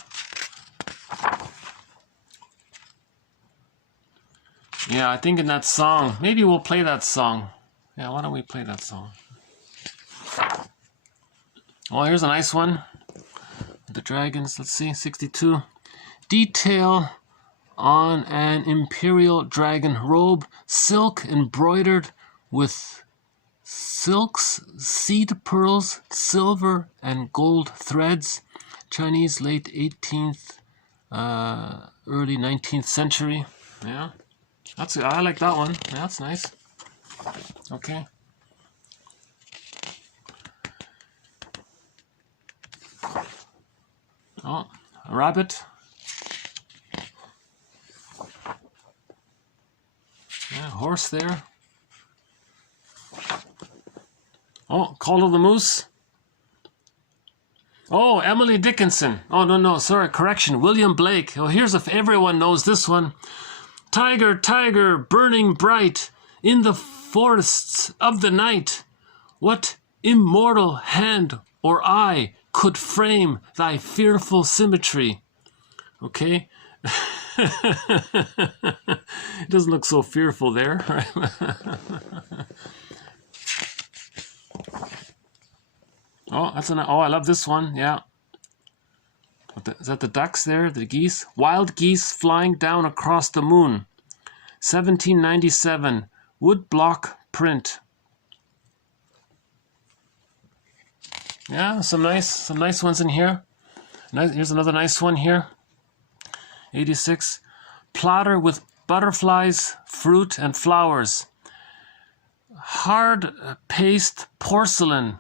Yeah, I think in that song, maybe we'll play that song. Yeah, why don't we play that song? Oh, here's a nice one. The dragons, let's see, 62. Detail on an imperial dragon robe, silk embroidered with silks, seed pearls, silver and gold threads. Chinese, late 18th, early 19th century. Yeah, I like that one. Yeah, that's nice. Okay. Oh, a rabbit. Yeah, horse there. Oh, Call of the Moose. Oh, Emily Dickinson. Oh, no, sorry, correction. William Blake. Oh, here's if everyone knows this one. Tiger, tiger, burning bright in the forests of the night. What immortal hand or eye could frame thy fearful symmetry? Okay. It doesn't look so fearful there. Oh, I love this one. Yeah. Is that the ducks there? The geese? Wild geese flying down across the moon. 1797. Wood block print. Yeah, some nice ones in here. Here's another nice one here. 86. Platter with butterflies, fruit, and flowers. Hard paste porcelain,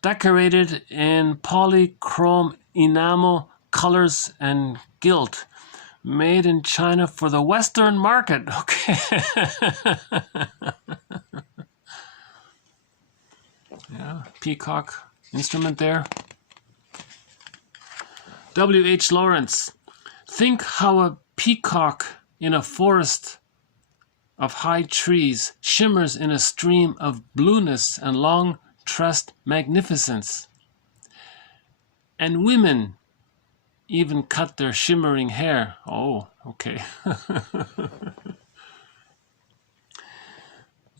decorated in polychrome enamel colors and gilt. Made in China for the Western market. Okay. Yeah, peacock instrument there. W.H. Lawrence. Think how a peacock in a forest of high trees shimmers in a stream of blueness and long-tressed magnificence. And women even cut their shimmering hair. Oh, okay.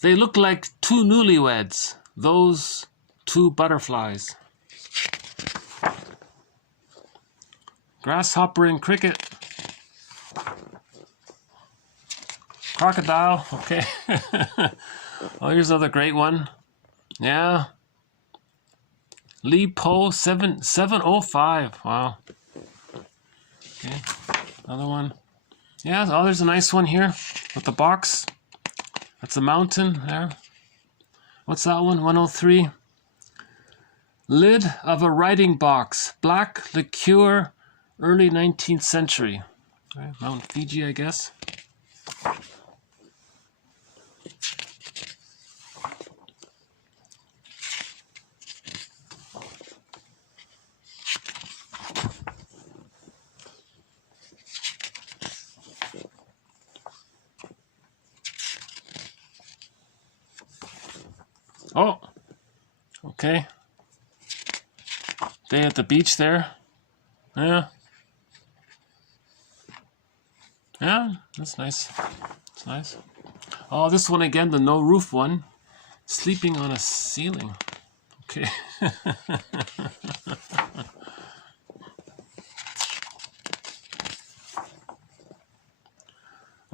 They look like two newlyweds, those two butterflies. Grasshopper and cricket. Crocodile, okay. Oh, here's another great one. Yeah. Li Po 705. Wow. Okay. Another one. Yeah, oh, there's a nice one here with the box. That's a mountain there. What's that one? 103. Lid of a writing box. Black liqueur, early 19th century. Okay, Mount Fiji, I guess. Oh, okay. Day at the beach there. Yeah. Yeah, that's nice. It's nice. Oh, this one again, the no roof one. Sleeping on a ceiling. Okay.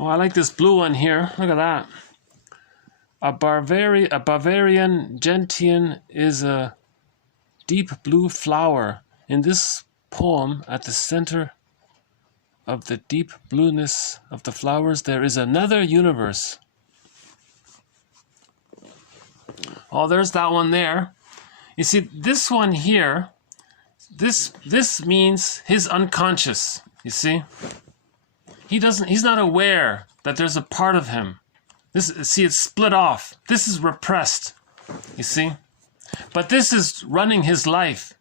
Oh, I like this blue one here. Look at that. A Bavarian gentian is a deep blue flower. In this poem, at the center of the deep blueness of the flowers, there is another universe. Oh, there's that one there. You see, this one here, this means his unconscious, you see? He's not aware that there's a part of him. See, it's split off. This is repressed, you see? But this is running his life,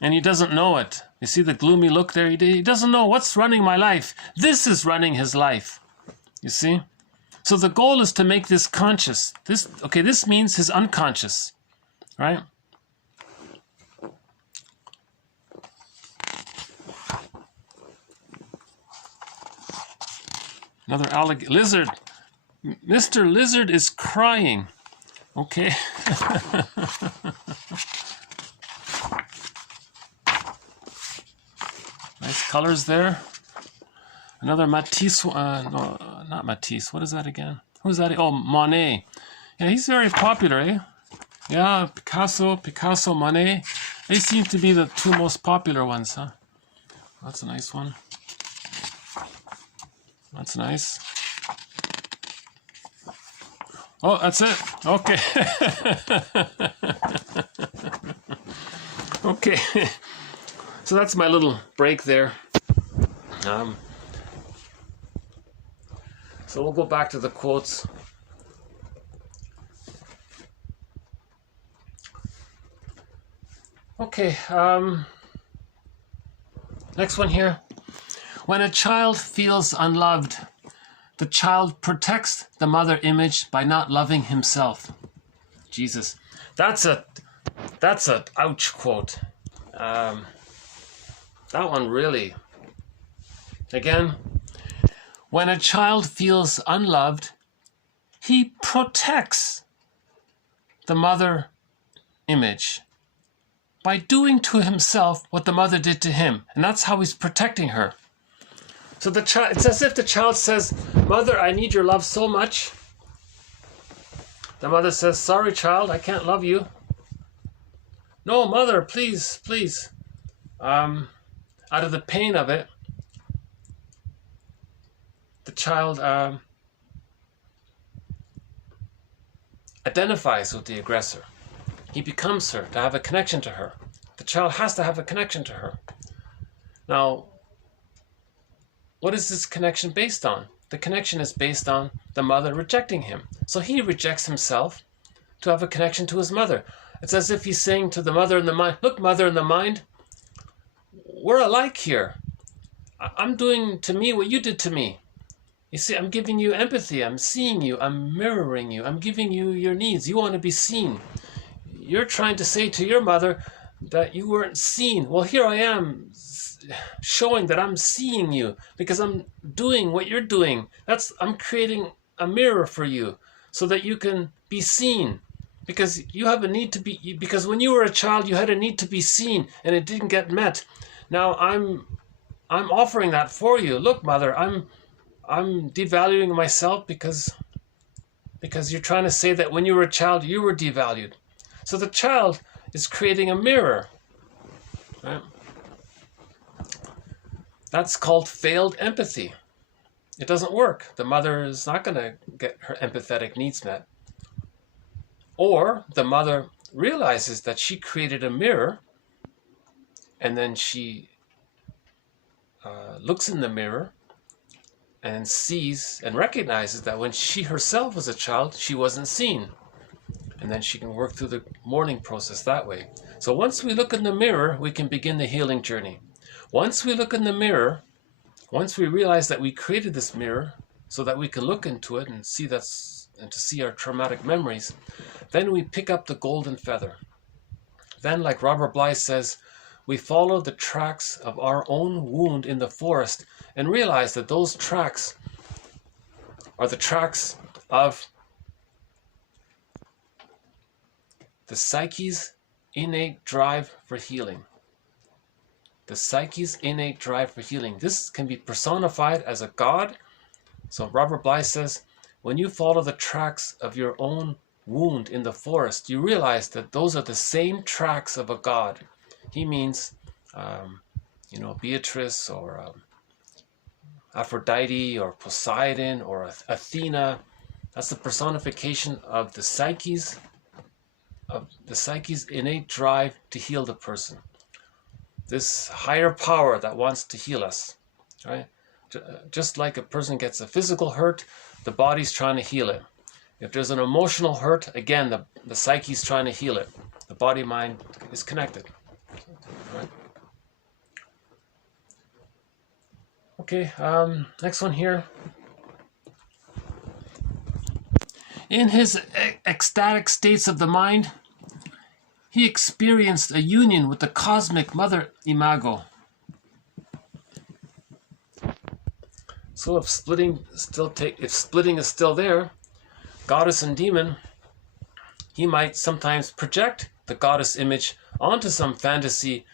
and he doesn't know it. You see the gloomy look there? He doesn't know what's running my life. This is running his life, you see? So the goal is to make this conscious. This means his unconscious, right? Another lizard. Mr. Lizard is crying. Okay. Nice colors there. Another Matisse. No, not Matisse. What is that again? Who's that? Oh, Monet. Yeah, he's very popular, eh? Yeah, Picasso, Monet. They seem to be the two most popular ones, huh? That's a nice one. That's nice. Oh, that's it. Okay. Okay. So that's my little break there. So we'll go back to the quotes. Okay. Next one here. When a child feels unloved, the child protects the mother image by not loving himself. Jesus, that's a ouch quote. That one really. Again, when a child feels unloved, he protects the mother image by doing to himself what the mother did to him, and that's how he's protecting her. So the child, it's as if the child says, "Mother, I need your love so much." The mother says, "Sorry, child, I can't love you." "No, mother, please, please." Out of the pain of it, the child identifies with the aggressor. He becomes her to have a connection to her. The child has to have a connection to her. Now, what is this connection based on? The connection is based on the mother rejecting him. So he rejects himself to have a connection to his mother. It's as if he's saying to the mother in the mind, "Look, mother in the mind, we're alike here. I'm doing to me what you did to me. You see, I'm giving you empathy. I'm seeing you. I'm mirroring you. I'm giving you your needs. You want to be seen. You're trying to say to your mother that you weren't seen. Well, here I am, showing that I'm seeing you because I'm doing what you're doing. I'm creating a mirror for you so that you can be seen, because you have a need to be, because when you were a child you had a need to be seen and it didn't get met. Now I'm offering that for you. Look, mother, I'm devaluing myself because you're trying to say that when you were a child you were devalued. So the child is creating a mirror, right? That's called failed empathy. It doesn't work. The mother is not going to get her empathetic needs met. Or the mother realizes that she created a mirror, and then she looks in the mirror and sees and recognizes that when she herself was a child, she wasn't seen. And then she can work through the mourning process that way. So once we look in the mirror, we can begin the healing journey. Once we look in the mirror, once we realize that we created this mirror so that we can look into it and see that's and to see our traumatic memories, then we pick up the golden feather. Then, like Robert Bly says, we follow the tracks of our own wound in the forest and realize that those tracks are the tracks of the psyche's innate drive for healing. The psyche's innate drive for healing. This can be personified as a god. So Robert Bly says, when you follow the tracks of your own wound in the forest, you realize that those are the same tracks of a god. He means, Beatrice or Aphrodite or Poseidon or Athena. That's the personification of the psyche's innate drive to heal the person. This higher power that wants to heal us, right? Just like a person gets a physical hurt, the body's trying to heal it. If there's an emotional hurt, again, the psyche's trying to heal it. The body-mind is connected. Right? Okay, next one here. In his ecstatic states of the mind, he experienced a union with the cosmic mother imago. So if splitting is still there, goddess and demon, he might sometimes project the goddess image onto some fantasy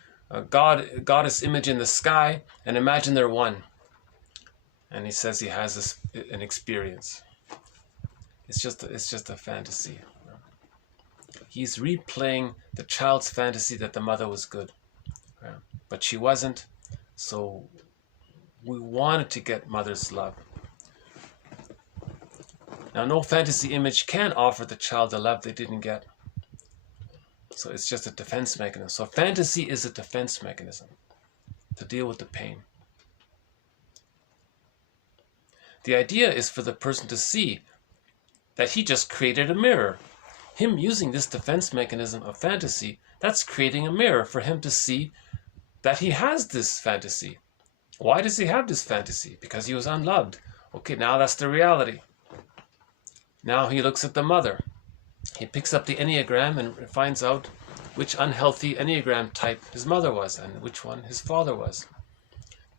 goddess image in the sky and imagine they're one. And he says he has an experience. It's just a fantasy. He's replaying the child's fantasy that the mother was good, but she wasn't. So we wanted to get mother's love. Now, no fantasy image can offer the child the love they didn't get. So it's just a defense mechanism. So fantasy is a defense mechanism to deal with the pain. The idea is for the person to see that he just created a mirror. Him using this defense mechanism of fantasy, that's creating a mirror for him to see that he has this fantasy. Why does he have this fantasy? Because he was unloved. Okay, now that's the reality. Now he looks at the mother. He picks up the Enneagram and finds out which unhealthy Enneagram type his mother was and which one his father was.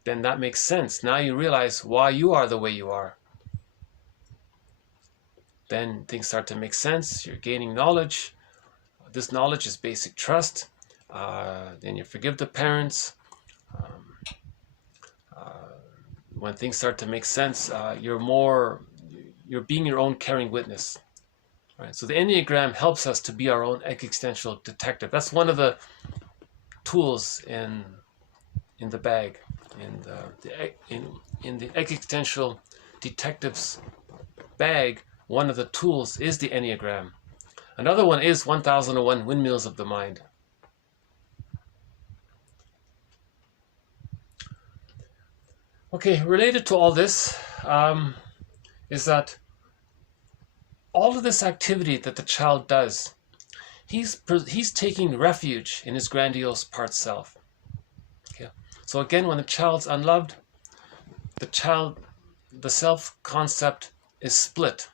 Then that makes sense. Now you realize why you are the way you are. Then things start to make sense. You're gaining knowledge. This knowledge is basic trust. Then you forgive the parents. When things start to make sense, you're being your own caring witness. Right? So the Enneagram helps us to be our own existential detective. That's one of the tools in the bag, in the existential detective's bag. One of the tools is the Enneagram. Another one is 1001 Windmills of the Mind. Okay, related to all this is that all of this activity that the child does, he's taking refuge in his grandiose part self. Okay. So again, when the child's unloved, the self-concept is split.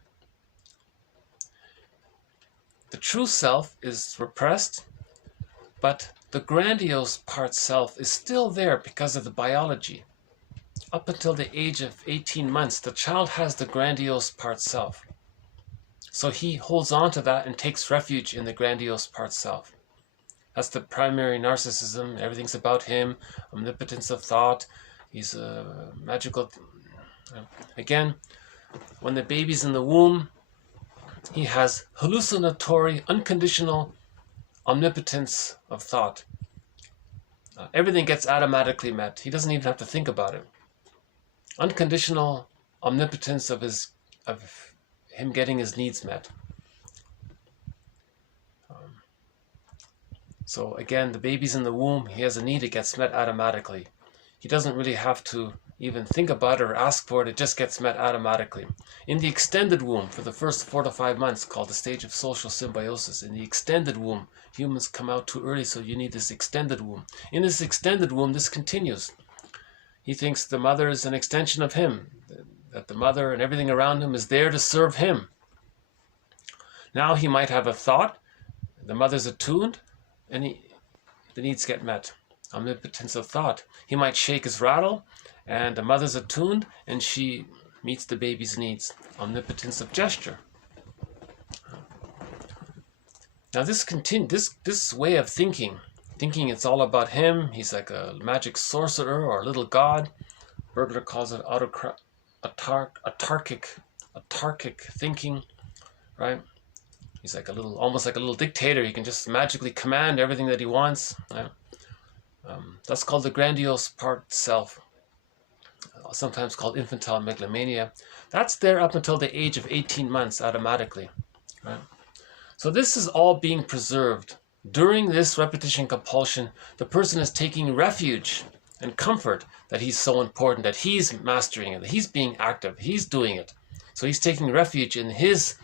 The true self is repressed, but the grandiose part self is still there because of the biology. Up until the age of 18 months, the child has the grandiose part self. So he holds on to that and takes refuge in the grandiose part self. That's the primary narcissism. Everything's about him, omnipotence of thought. He's a magical. Again, when the baby's in the womb, he has hallucinatory, unconditional omnipotence of thought. Everything gets automatically met. He doesn't even have to think about it. Unconditional omnipotence of him getting his needs met. So again, the baby's in the womb. He has a need. It gets met automatically. He doesn't really have to even think about it or ask for it. It just gets met automatically. In the extended womb, for the first 4 to 5 months, called the stage of social symbiosis, in the extended womb, humans come out too early, so you need this extended womb. In this extended womb, this continues. He thinks the mother is an extension of him, that the mother and everything around him is there to serve him. Now he might have a thought, the mother's attuned, and the needs get met. Omnipotence of thought. He might shake his rattle, and the mother's attuned, and she meets the baby's needs. Omnipotence of gesture. Now this way of thinking it's all about him, he's like a magic sorcerer or a little god. Bergler calls it autarkic thinking, right? He's like almost like a little dictator. He can just magically command everything that he wants. Right? That's called the grandiose part self, sometimes called infantile megalomania. That's there up until the age of 18 months automatically. Right? So this is all being preserved. During this repetition compulsion, the person is taking refuge and comfort that he's so important, that he's mastering it, that he's being active, he's doing it. So he's taking refuge in his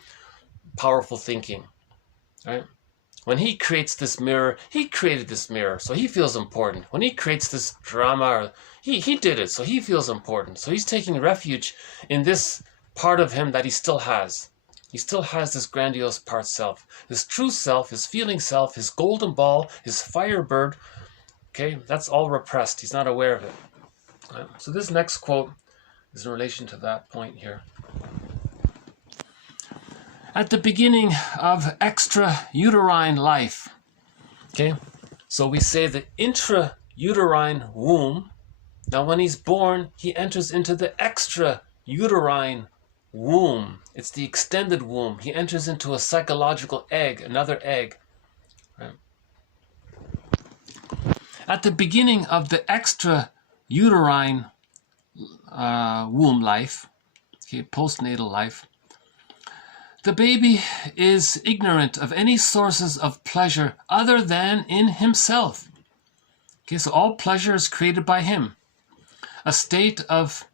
powerful thinking. Right? When he creates this mirror, he created this mirror, so he feels important. When he creates this drama, he did it, so he feels important. So he's taking refuge in this part of him that he still has. He still has this grandiose part self. His true self, his feeling self, his golden ball, his firebird. Okay, that's all repressed. He's not aware of it. Right? So this next quote is in relation to that point here. At the beginning of extrauterine life, okay, so we say the intrauterine womb. Now when he's born, he enters into the extrauterine womb. It's the extended womb. He enters into a psychological egg, another egg. Right? At the beginning of the extrauterine womb life, okay, postnatal life, the baby is ignorant of any sources of pleasure other than in himself. Okay, so all pleasure is created by him. A state of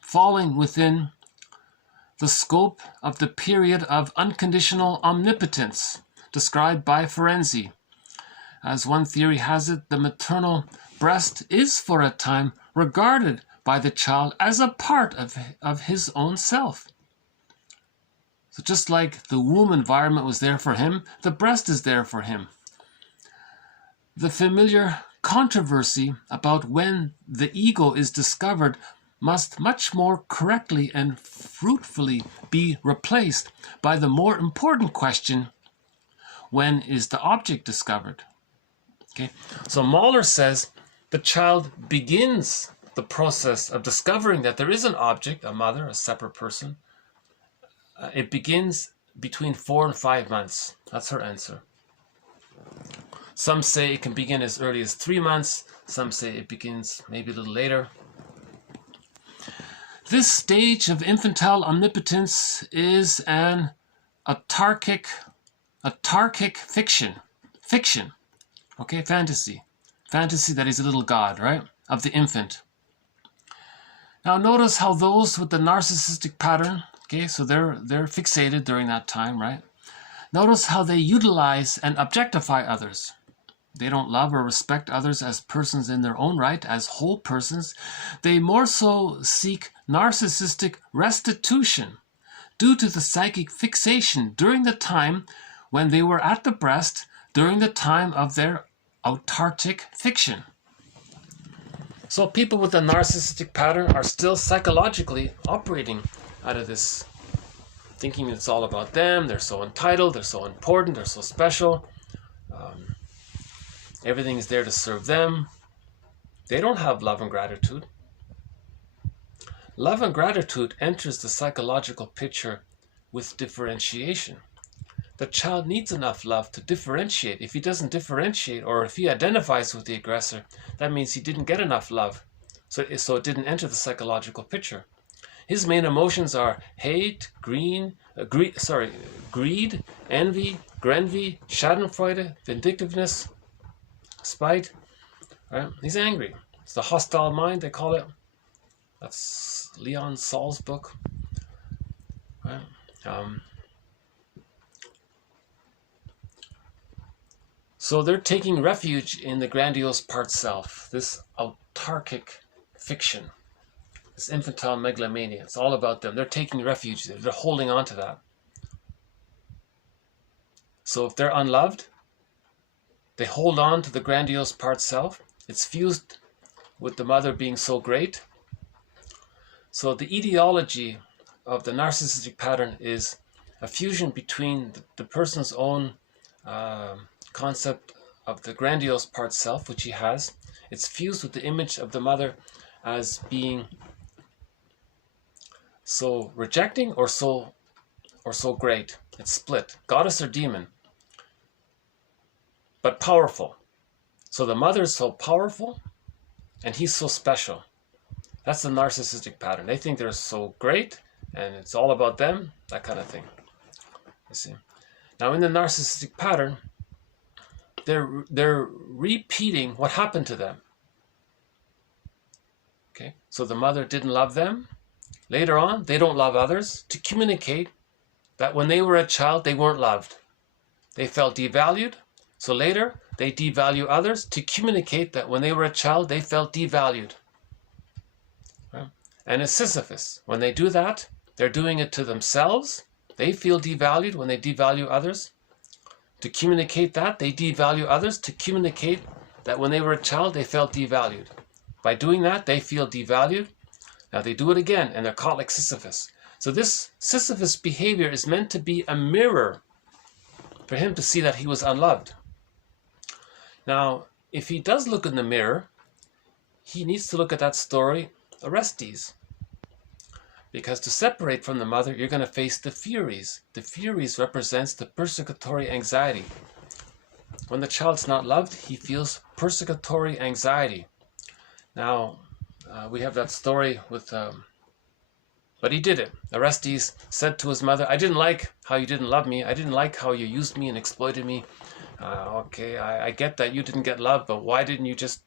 falling within the scope of the period of unconditional omnipotence described by Ferenczi. As one theory has it, the maternal breast is for a time regarded by the child as a part of his own self. So just like the womb environment was there for him, the breast is there for him. The familiar controversy about when the ego is discovered must much more correctly and fruitfully be replaced by the more important question, when is the object discovered? Okay, so Mahler says the child begins the process of discovering that there is an object, a mother, a separate person. It begins between 4 and 5 months. That's her answer. Some say it can begin as early as 3 months. Some say it begins maybe a little later. This stage of infantile omnipotence is an autarkic fiction. Okay, fantasy that he's a little god, right, of the infant. Now notice how those with the narcissistic pattern, okay, so they're fixated during that time, right? Notice how they utilize and objectify others. They don't love or respect others as persons in their own right, as whole persons. They more so seek narcissistic restitution due to the psychic fixation during the time when they were at the breast, during the time of their autarkic fiction. So people with the narcissistic pattern are still psychologically operating out of this, thinking it's all about them. They're so entitled, they're so important, they're so special. Everything is there to serve them. They don't have love and gratitude. Love and gratitude enters the psychological picture with differentiation. The child needs enough love to differentiate. If he doesn't differentiate, or if he identifies with the aggressor, that means he didn't get enough love. So it didn't enter the psychological picture. His main emotions are hate, greed, envy, grenvy, schadenfreude, vindictiveness, spite. Right? He's angry. It's the hostile mind, they call it. That's Leon Saul's book. Right? So they're taking refuge in the grandiose part self, this autarkic fiction, this infantile megalomania. It's all about them. They're taking refuge there. They're holding on to that. So if they're unloved, they hold on to the grandiose part self. It's fused with the mother being so great. So the etiology of the narcissistic pattern is a fusion between the person's own concept of the grandiose part self, which he has. It's fused with the image of the mother as being so rejecting or so great. It's split, goddess or demon, but powerful. So the mother is so powerful and he's so special. That's the narcissistic pattern. They think they're so great and it's all about them, that kind of thing. You see. Now in the narcissistic pattern, they're repeating what happened to them. Okay, so the mother didn't love them. Later on, they don't love others to communicate that when they were a child, they weren't loved. They felt devalued. So later, they devalue others to communicate that when they were a child, they felt devalued. Right? And it's Sisyphus. When they do that, they're doing it to themselves. They feel devalued when they devalue others. To communicate that, they devalue others to communicate that when they were a child, they felt devalued. By doing that, they feel devalued. Now they do it again, and they're caught like Sisyphus. So this Sisyphus behavior is meant to be a mirror for him to see that he was unloved. Now, if he does look in the mirror, he needs to look at that story, Orestes. Because to separate from the mother, you're going to face the Furies. The Furies represents the persecutory anxiety. When the child's not loved, he feels persecutory anxiety. Now, we have that story with, but he did it. Orestes said to his mother, I didn't like how you didn't love me. I didn't like how you used me and exploited me. Okay, I get that you didn't get love, but why didn't you just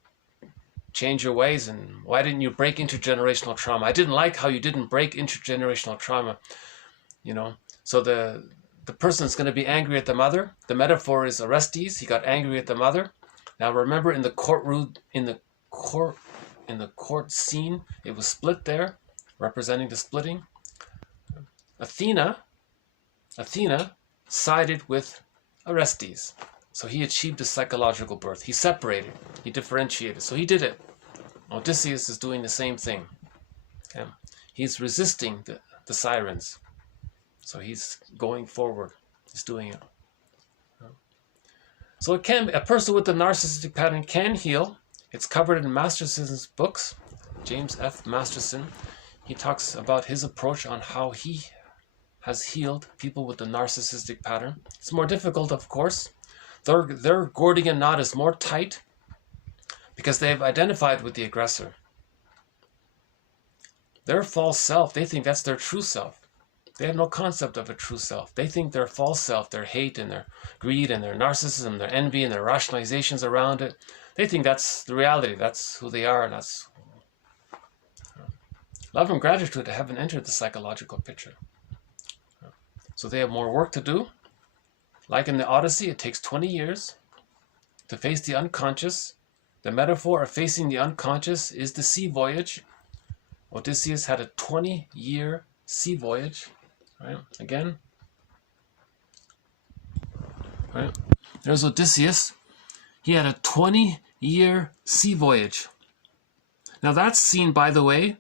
change your ways, and why didn't you break intergenerational trauma? I didn't like how you didn't break intergenerational trauma. You know, so the person's going to be angry at the mother. The metaphor is Orestes. He got angry at the mother. Now remember, in the courtroom, in the court scene, it was split there, representing the splitting. Athena sided with Orestes. So he achieved a psychological birth. He separated. He differentiated. So he did it. Odysseus is doing the same thing. Okay? He's resisting the sirens. So he's going forward. He's doing it. So it can, a person with the narcissistic pattern can heal. It's covered in Masterson's books. James F. Masterson. He talks about his approach on how he has healed people with the narcissistic pattern. It's more difficult, of course. Their Gordian knot is more tight because they have identified with the aggressor. Their false self, they think that's their true self. They have no concept of a true self. They think their false self, their hate and their greed and their narcissism, their envy and their rationalizations around it, they think that's the reality. That's who they are, and that's... Love and gratitude haven't entered the psychological picture. So they have more work to do. Like in the Odyssey, it takes 20 years to face the unconscious. The metaphor of facing the unconscious is the sea voyage. Odysseus had a 20-year sea voyage. Right? Again. Right? There's Odysseus. He had a 20-year sea voyage. Now that scene, by the way,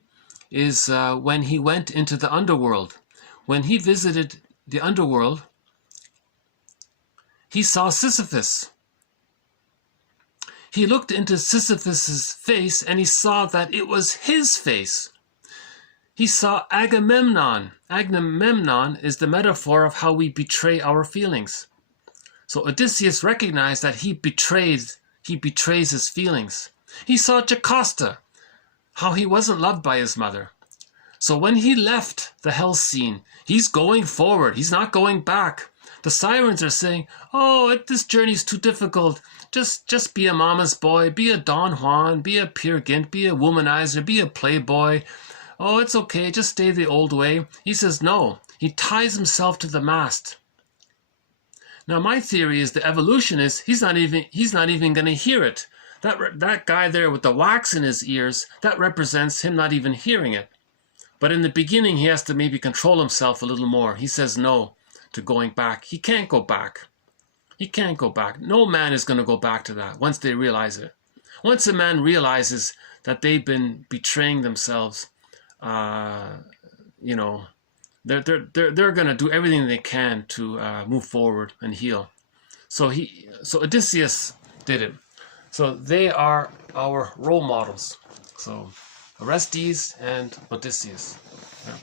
is when he went into the underworld. When he visited the underworld, he saw Sisyphus. He looked into Sisyphus's face and he saw that it was his face. He saw Agamemnon. Agamemnon is the metaphor of how we betray our feelings. So Odysseus recognized that he betrays his feelings. He saw Jocasta, how he wasn't loved by his mother. So when he left the hell scene, he's going forward. He's not going back. The sirens are saying, oh, this journey's too difficult. Just be a mama's boy, be a Don Juan, be a Peer Gynt, be a womanizer, be a playboy. Oh, it's okay, just stay the old way. He says no. He ties himself to the mast. Now my theory is the evolution is he's not even going to hear it. That guy there with the wax in his ears, that represents him not even hearing it. But in the beginning, he has to maybe control himself a little more. He says no to going back. He can't go back. You can't go back. No man is going to go back to that once they realize it. Once a man realizes that they've been betraying themselves, you know, they're going to do everything they can to move forward and heal. So Odysseus did it. So they are our role models. So Orestes and Odysseus. Yeah.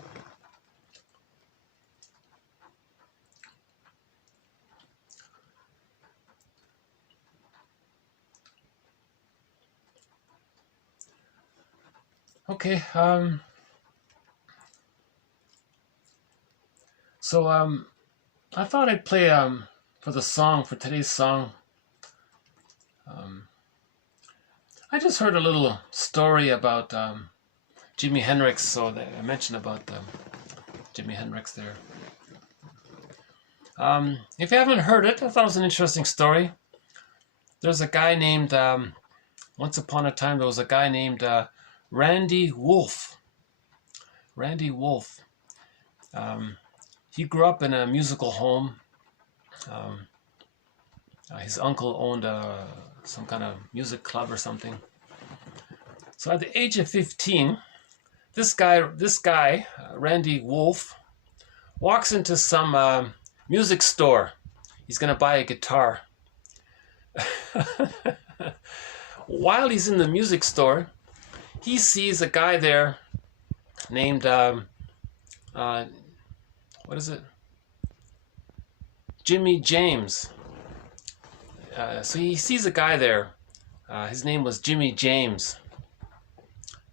Okay. I thought I'd play for today's song. I just heard a little story about Jimi Hendrix, so I mentioned about Jimi Hendrix there. If you haven't heard it, I thought it was an interesting story. There's a guy named, once upon a time, there was a guy named Randy Wolf. Randy Wolf. He grew up in a musical home. His uncle owned some kind of music club or something. So at the age of 15, this guy, Randy Wolf, walks into some music store. He's going to buy a guitar. While he's in the music store, he sees a guy there named, what is it? Jimmy James. So he sees a guy there. His name was Jimmy James.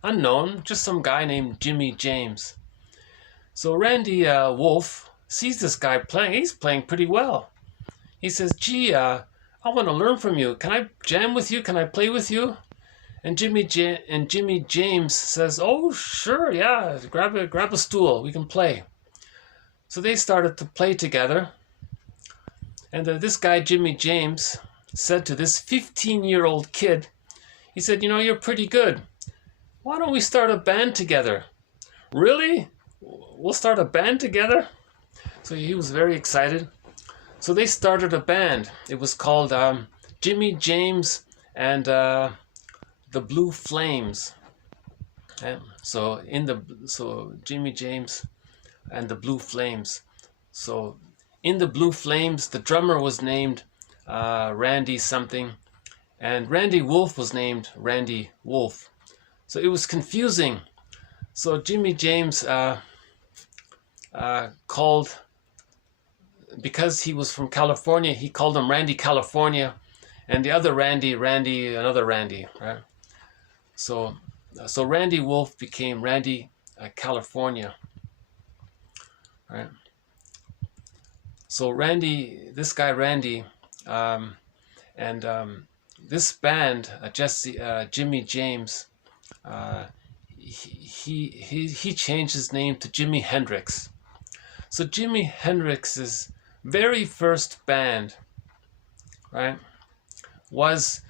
Unknown, just some guy named Jimmy James. So Randy Wolf sees this guy playing. He's playing pretty well. He says, gee, I want to learn from you. Can I jam with you? Can I play with you? And Jimmy James says, oh, sure, yeah, grab a stool. We can play. So they started to play together. And this guy, Jimmy James, said to this 15-year-old kid, he said, you know, you're pretty good. Why don't we start a band together? Really? We'll start a band together? So he was very excited. So they started a band. It was called Jimmy James and the Blue Flames. So Jimmy James and the Blue Flames. So in the Blue Flames, the drummer was named Randy something, and Randy Wolf was named Randy Wolf. So it was confusing. So Jimmy James called, because he was from California, he called him Randy California, and the other Randy, another Randy, right? So Randy Wolf became Randy California, right? So this guy Randy, and this band, Jimmy James, he changed his name to Jimi Hendrix. So Jimi Hendrix's very first band, right, was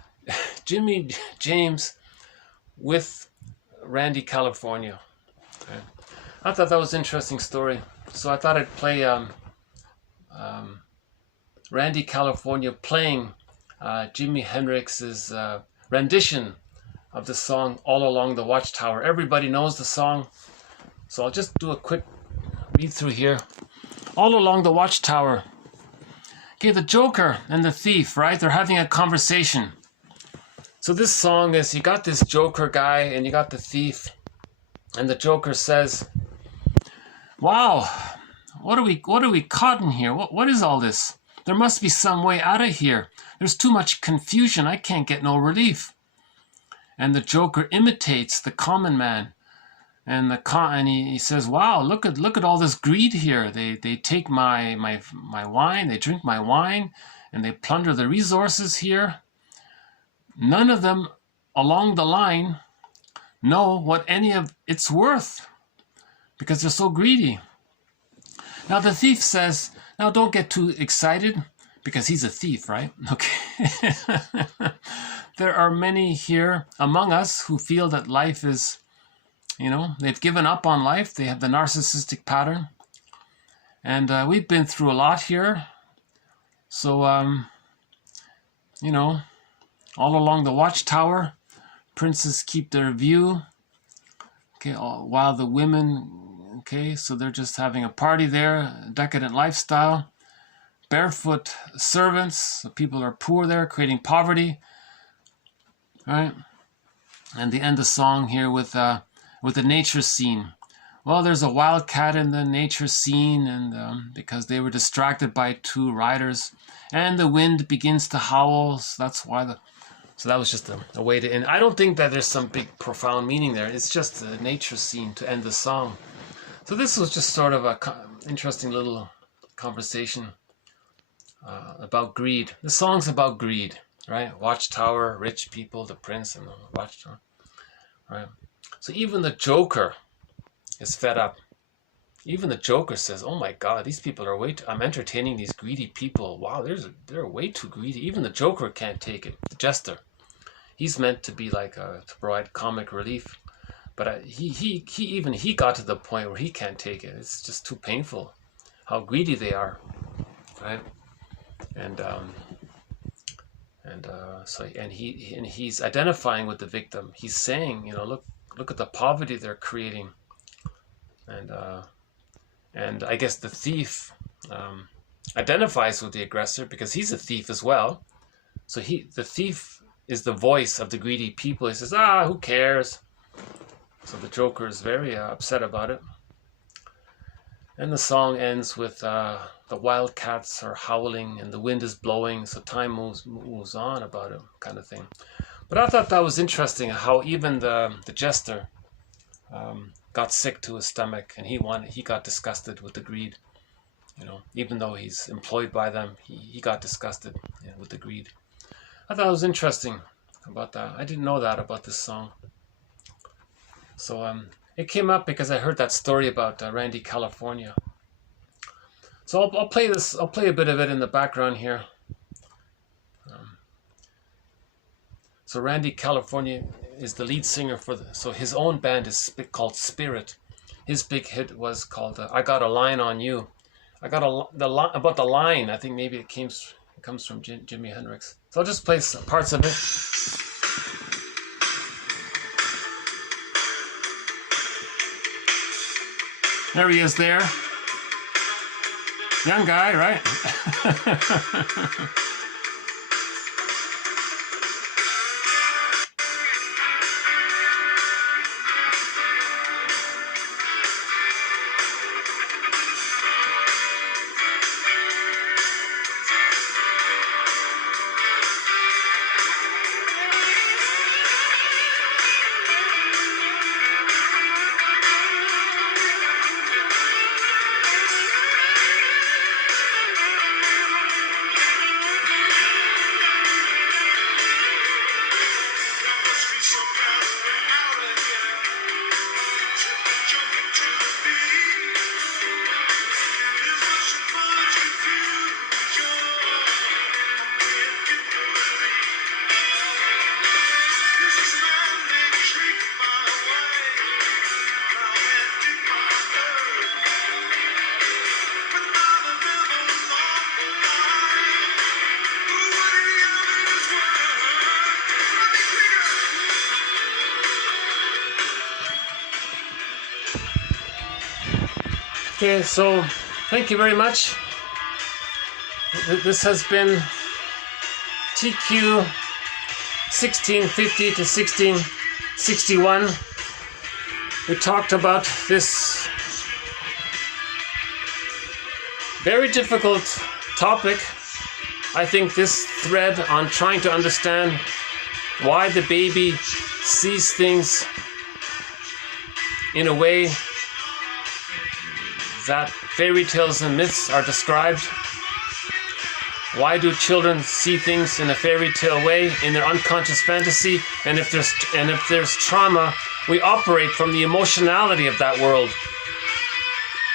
Jimmy James with Randy California. Okay. I thought that was an interesting story, so I thought I'd play Randy California playing Jimi Hendrix's rendition of the song All Along the Watchtower. Everybody knows the song, so I'll just do a quick read through here. All Along the Watchtower. Okay, the Joker and the thief, right? They're having a conversation. So this song is, you got this Joker guy and you got the thief, and the Joker says, wow, what are we caught in here? What is all this? There must be some way out of here. There's too much confusion. I can't get no relief. And the Joker imitates the common man, and he says, wow, look at all this greed here. They take my wine, they drink my wine, and they plunder the resources here. None of them along the line know what any of it's worth, because they're so greedy. Now the thief says, now don't get too excited, because he's a thief, right? Okay. There are many here among us who feel that life is, they've given up on life. They have the narcissistic pattern. And we've been through a lot here. So you know, all along the watchtower, princes keep their view. Okay, while the women, okay, so they're just having a party there, decadent lifestyle. Barefoot servants, so people are poor there, creating poverty. Right? And they end the song here with a nature scene. Well, there's a wild cat in the nature scene, and because they were distracted by two riders, and the wind begins to howl. So that's why so that was just a way to end. I don't think that there's some big profound meaning there. It's just a nature scene to end the song. So this was just sort of a interesting little conversation about greed. The song's about greed, right? Watchtower, rich people, the prince, and the watchtower, right? So even the Joker is fed up. Even the Joker says, "Oh my God, these people are I'm entertaining these greedy people. Wow, they're way too greedy." Even the Joker can't take it. The jester, he's meant to be like to provide comic relief, but he got to the point where he can't take it. It's just too painful how greedy they are, right? And he's identifying with the victim. He's saying, you know, look at the poverty they're creating. And I guess the thief identifies with the aggressor because he's a thief as well. So the thief is the voice of the greedy people. He says, who cares? So the Joker is very upset about it. And the song ends with the wildcats are howling and the wind is blowing, so time moves on about it, kind of thing. But I thought that was interesting how even the jester got sick to his stomach, and he got disgusted with the greed. You know, even though he's employed by them, he got disgusted with the greed. I thought it was interesting about that. I didn't know that about this song. So it came up because I heard that story about Randy California. So I'll play this. I'll play a bit of it in the background here. So Randy California is the lead singer so his own band is called Spirit. His big hit was called "I Got a Line on You." I got about the line. I think maybe it comes from Jimi Hendrix. So I'll just play some parts of it. There he is there. Young guy, right? Okay, so thank you very much. This has been TQ 1650 to 1661. We talked about this very difficult topic. I think this thread on trying to understand why the baby sees things in a way that fairy tales and myths are described. Why do children see things in a fairy tale way, in their unconscious fantasy? And if there's trauma, we operate from the emotionality of that world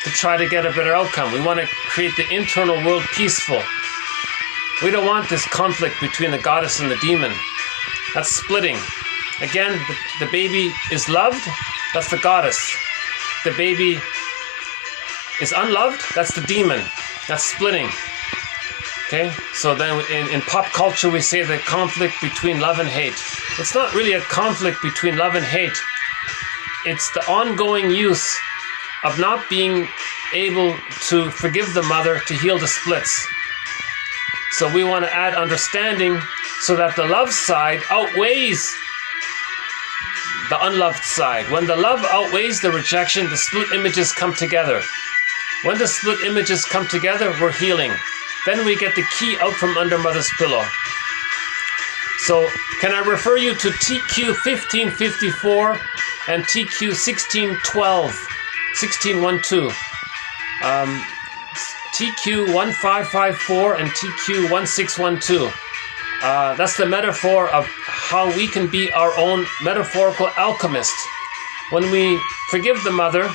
to try to get a better outcome. We want to create the internal world peaceful. We don't want this conflict between the goddess and the demon. That's splitting. Again, the baby is loved, that's the goddess. The baby is unloved, that's the demon. That's splitting. Okay, so then in pop culture we say the conflict between love and hate. It's not really a conflict between love and hate. It's the ongoing use of not being able to forgive the mother to heal the splits. So we want to add understanding so that the love side outweighs the unloved side. When the love outweighs the rejection, the split images come together. When the split images come together, we're healing. Then we get the key out from under mother's pillow. So can I refer you to TQ 1554 and TQ 1612, 1612. TQ 1554 and TQ 1612. That's the metaphor of how we can be our own metaphorical alchemist. When we forgive the mother,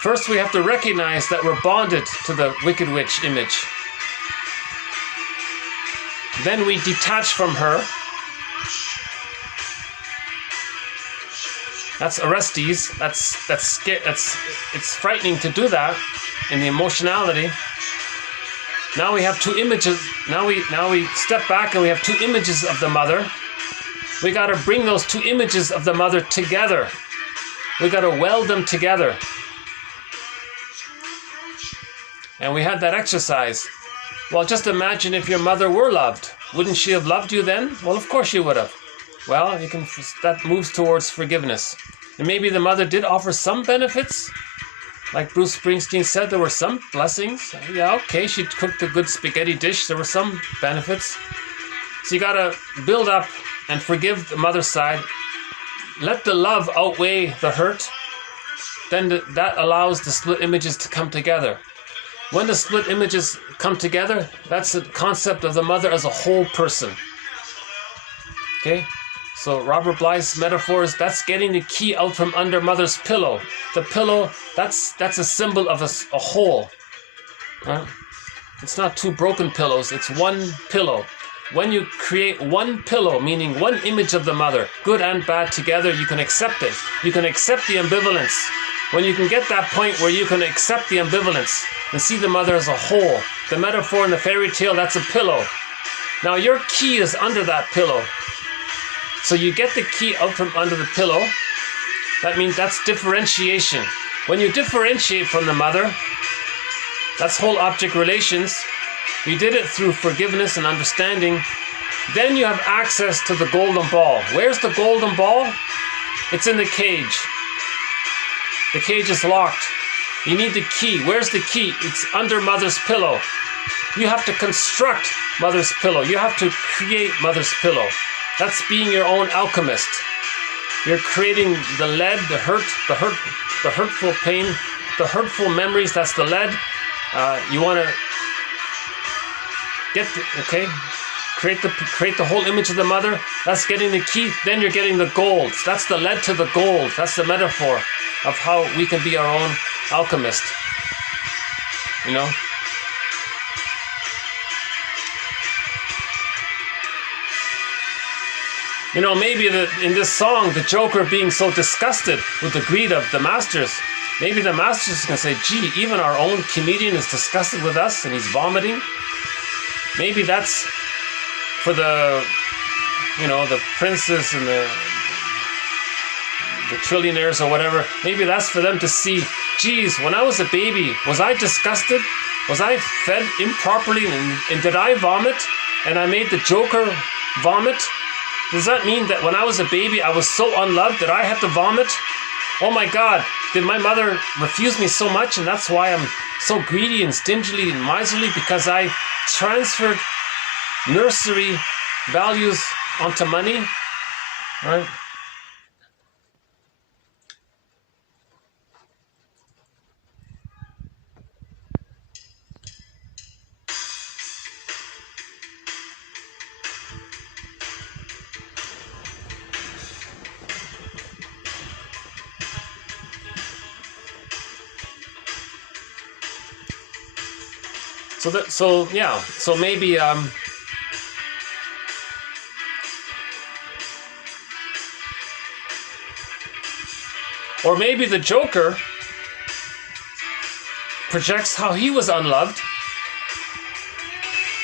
first we have to recognize that we're bonded to the wicked witch image. Then we detach from her. That's Orestes. It's frightening to do that in the emotionality. Now we have two images. Now we step back and we have two images of the mother. We got to bring those two images of the mother together. We got to weld them together. And we had that exercise. Well, just imagine if your mother were loved. Wouldn't she have loved you then? Well, of course she would have. Well, that moves towards forgiveness. And maybe the mother did offer some benefits. Like Bruce Springsteen said, there were some blessings. Yeah, okay, she cooked a good spaghetti dish. There were some benefits. So you got to build up and forgive the mother's side. Let the love outweigh the hurt. Then that allows the split images to come together. When the split images come together, that's the concept of the mother as a whole person. Okay? So Robert Blythe's metaphors, that's getting the key out from under mother's pillow. The pillow, that's a symbol of a whole. Right? It's not two broken pillows, it's one pillow. When you create one pillow, meaning one image of the mother, good and bad together, you can accept it. You can accept the ambivalence. When you can get that point where you can accept the ambivalence and see the mother as a whole, the metaphor in the fairy tale, that's a pillow. Now your key is under that pillow. So you get the key out from under the pillow. That means that's differentiation. When you differentiate from the mother, that's whole object relations. You did it through forgiveness and understanding. Then you have access to the golden ball. Where's the golden ball? It's in the cage. The cage is locked. You need the key. Where's the key? It's under mother's pillow. You have to construct mother's pillow. You have to create mother's pillow. That's being your own alchemist. You're creating the lead, the hurtful pain, the hurtful memories. That's the lead. You want to create the whole image of the mother. That's getting the key. Then you're getting the gold. That's the lead to the gold. That's the metaphor of how we can be our own alchemist. You know? You know, maybe in this song, the Joker being so disgusted with the greed of the masters, maybe the masters can say, gee, even our own comedian is disgusted with us and he's vomiting. Maybe that's for the princes and the trillionaires or whatever. Maybe that's for them to see, geez, when I was a baby, was I disgusted? Was I fed improperly and did I vomit? And I made the Joker vomit? Does that mean that when I was a baby, I was so unloved that I had to vomit? Oh my God, did my mother refuse me so much and that's why I'm so greedy and stingily and miserly, because I transferred nursery values onto money? Right? So maybe or maybe the Joker projects how he was unloved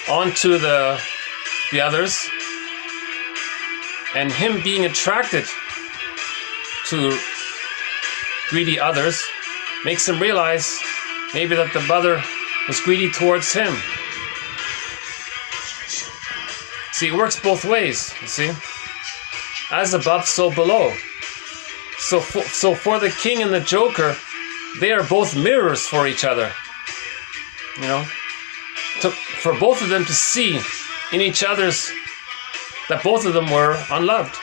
onto the others, and him being attracted to greedy others makes him realize maybe that the mother was greedy towards him. See, it works both ways, you see. As above, so below. So for the king and the joker, they are both mirrors for each other. You know, for both of them to see in each other's, that both of them were unloved.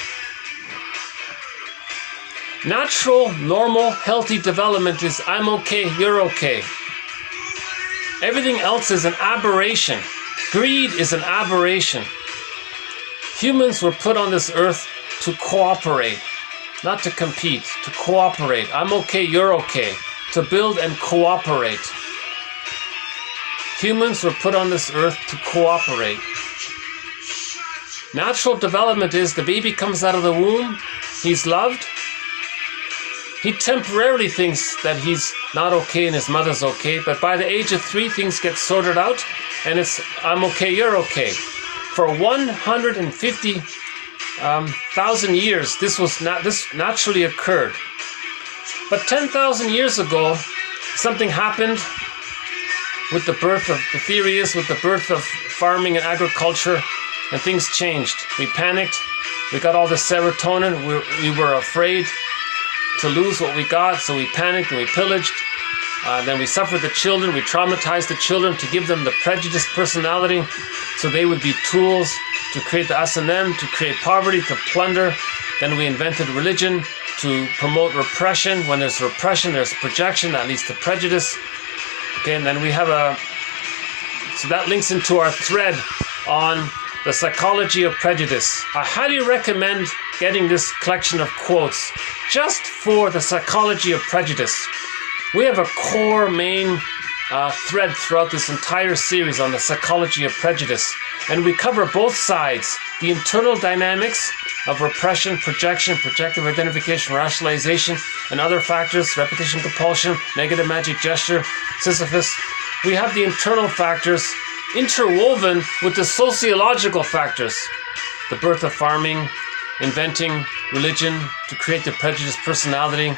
Natural, normal, healthy development is I'm okay, you're okay. Everything else is an aberration. Greed is an aberration. Humans were put on this earth to cooperate, not to compete, to cooperate. I'm okay, you're okay. To build and cooperate. Humans were put on this earth to cooperate. Natural development is the baby comes out of the womb, he's loved. He temporarily thinks that he's not okay and his mother's okay, but by the age of 3, things get sorted out, and it's I'm okay, you're okay. For 150,000 years, this naturally occurred. But 10,000 years ago, something happened with the birth of, the theory is, with the birth of farming and agriculture, and things changed. We panicked, we got all the serotonin, we were afraid to lose what we got, so we panicked and we pillaged. Then we suffered the children, we traumatized the children to give them the prejudiced personality, so they would be tools to create the us and them, to create poverty, to plunder. Then we invented religion to promote repression. When there's repression, there's projection, that leads to prejudice. Okay, and then we have so that links into our thread on the psychology of prejudice. I highly recommend getting this collection of quotes just for the psychology of prejudice. We have a core main thread throughout this entire series on the psychology of prejudice, and we cover both sides, the internal dynamics of repression, projection, projective identification, rationalization, and other factors, repetition, compulsion, negative magic gesture, Sisyphus. We have the internal factors interwoven with the sociological factors, the birth of farming, inventing religion to create the prejudiced personality,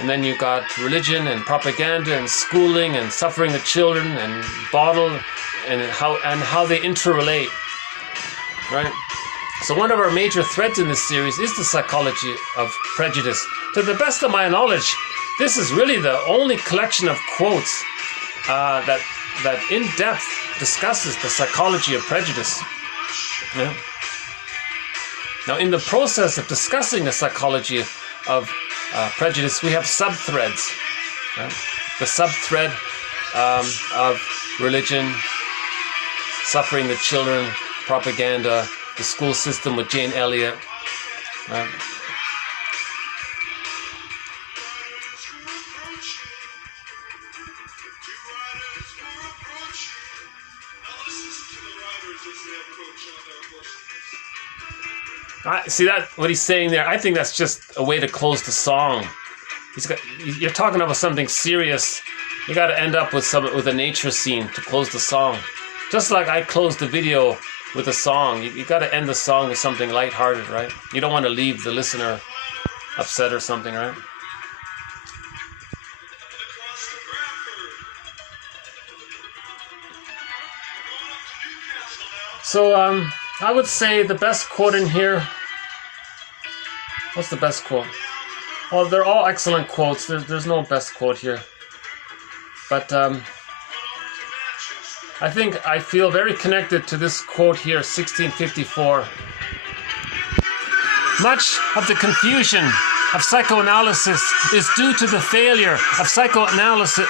and then you got religion and propaganda and schooling and suffering the children and bottle and how they interrelate, right? So one of our major threads in this series is the psychology of prejudice. To the best of my knowledge, this is really the only collection of quotes that in depth discusses the psychology of prejudice. Yeah. Now, in the process of discussing the psychology of prejudice, we have sub-threads. Right? The sub-thread of religion, suffering the children, propaganda, the school system with Jane Elliott. Right? See that what he's saying there? I think that's just a way to close the song. You're talking about something serious. You got to end up with a nature scene to close the song. Just like I closed the video with a song, you got to end the song with something lighthearted, right? You don't want to leave the listener upset or something, right? So I would say the best quote in here. What's the best quote? Well, they're all excellent quotes. There's no best quote here. But I feel very connected to this quote here, 1654. Much of the confusion of psychoanalysis is due to the failure of psychoanalysts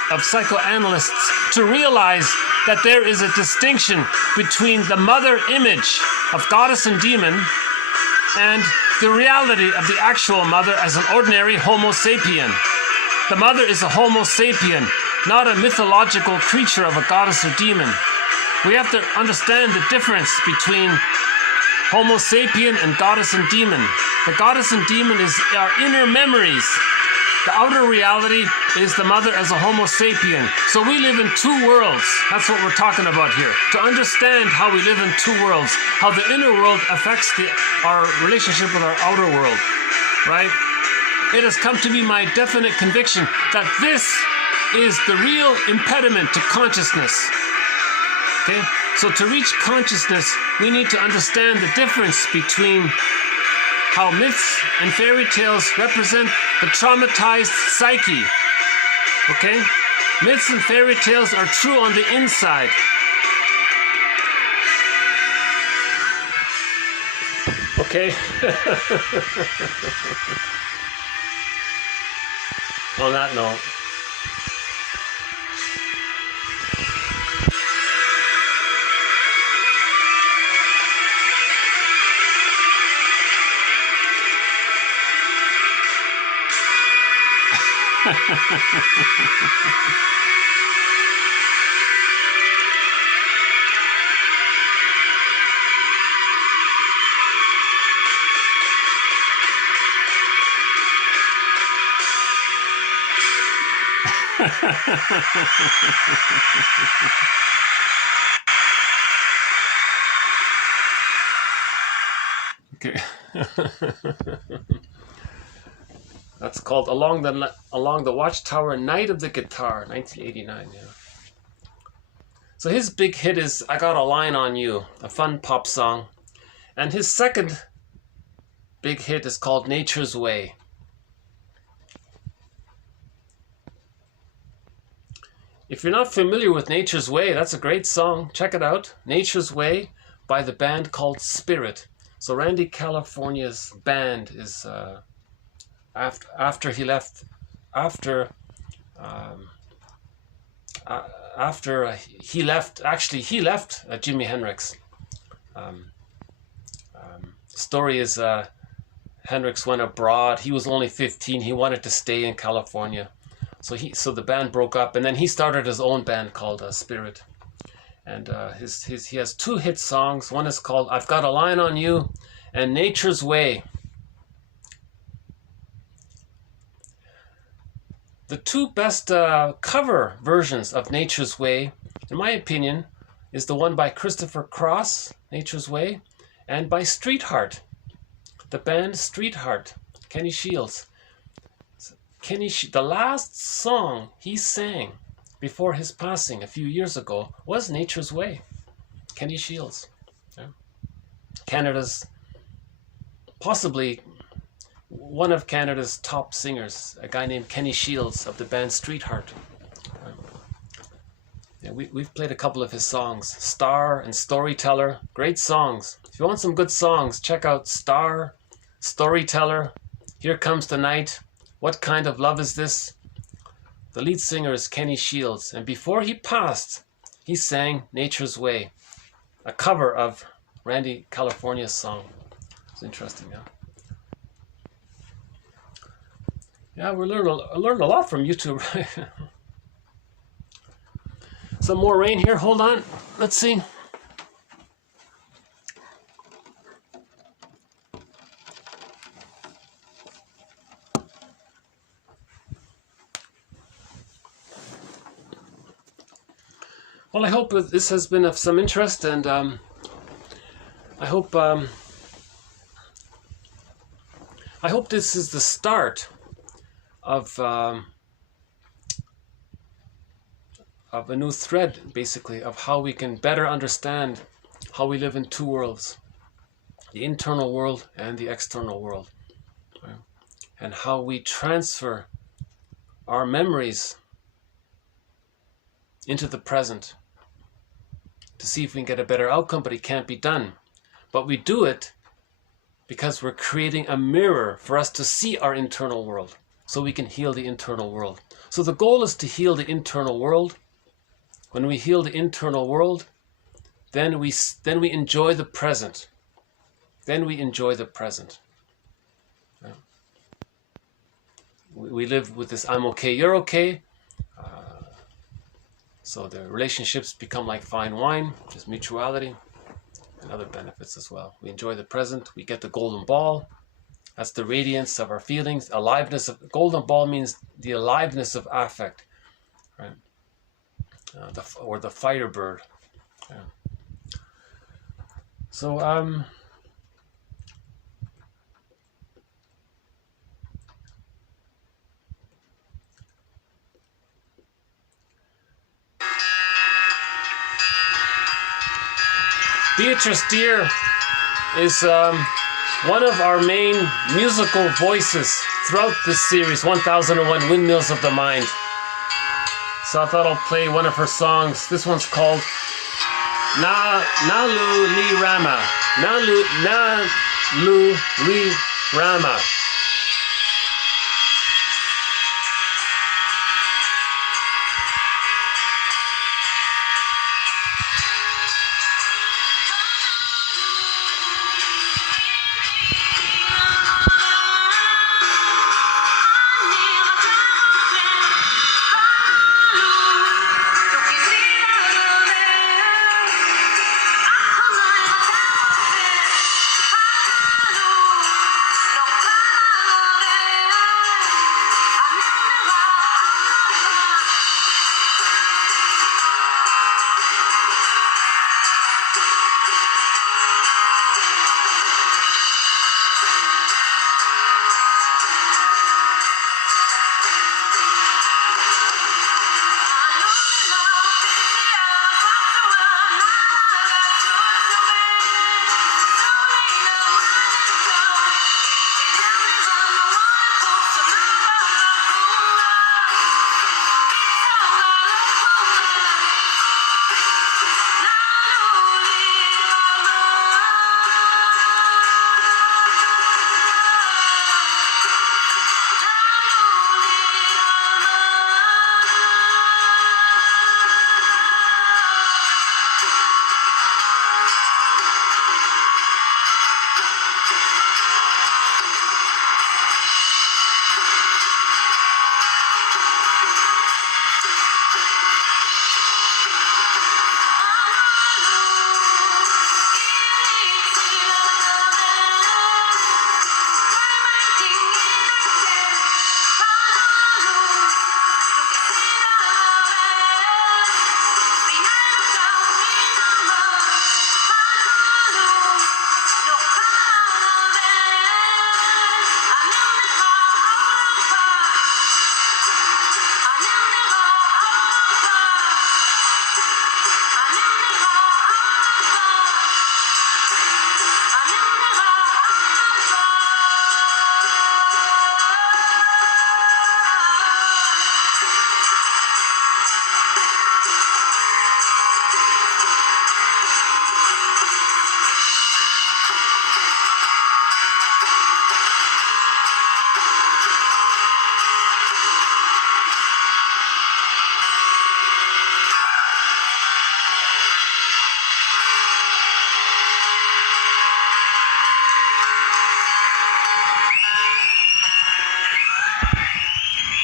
to realize that there is a distinction between the mother image of goddess and demon and the reality of the actual mother as an ordinary Homo sapien. The mother is a Homo sapien, not a mythological creature of a goddess or demon. We have to understand the difference between Homo sapien and goddess and demon. The goddess and demon is our inner memories The outer reality is the mother as a Homo sapien. So we live in two worlds. That's what we're talking about here. To understand how we live in two worlds, how the inner world affects our relationship with our outer world, right? It has come to be my definite conviction that this is the real impediment to consciousness. Okay? So to reach consciousness, we need to understand the difference between how myths and fairy tales represent the traumatized psyche. Okay? Myths and fairy tales are true on the inside. Okay? On that note. Okay. That's called Along the Watchtower, Night of the Guitar, 1989. Yeah. So his big hit is I Got a Line on You, a fun pop song. And his second big hit is called Nature's Way. If you're not familiar with Nature's Way, that's a great song. Check it out. Nature's Way by the band called Spirit. So Randy California's band is after he left Jimi Hendrix. Story is Hendrix went abroad. He was only 15. He wanted to stay in California. So the band broke up, and then he started his own band called Spirit. And he has two hit songs. One is called I've Got a Line on You and Nature's Way. The two best cover versions of Nature's Way, in my opinion, is the one by Christopher Cross, Nature's Way, and by Streetheart, the band Streetheart, Kenny Shields. The last song he sang before his passing a few years ago was Nature's Way, Kenny Shields. Yeah. Canada's, possibly one of Canada's top singers, a guy named Kenny Shields of the band Streetheart. Yeah, we've played a couple of his songs, Star and Storyteller, great songs. If you want some good songs, check out Star, Storyteller, Here Comes the Night, What Kind of Love Is This? The lead singer is Kenny Shields, and before he passed, he sang Nature's Way, a cover of Randy California's song. It's interesting, yeah. Yeah, we learned a lot from YouTube. Some more rain here. Hold on. Let's see. Well, I hope this has been of some interest, and I hope this is the start of a new thread, basically, of how we can better understand how we live in two worlds, the internal world and the external world, right? And how we transfer our memories into the present to see if we can get a better outcome, but it can't be done. But we do it because we're creating a mirror for us to see our internal world, so we can heal the internal world. So the goal is to heal the internal world. When we heal the internal world, then we enjoy the present. Then we enjoy the present. Yeah. We live with this I'm okay, you're okay. So the relationships become like fine wine, just mutuality and other benefits as well. We enjoy the present. We get the golden ball That's the radiance of our feelings. Aliveness of golden ball means the aliveness of affect, right? Or the firebird. Yeah. So Beatrice Deer is one of our main musical voices throughout this series, 1001 Windmills of the Mind. So I thought I'll play one of her songs. This one's called Na Lu Li Rama. Na Lu Li Rama.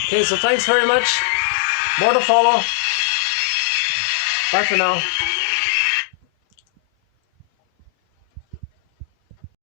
Okay, so thanks very much. More to follow. Bye for now.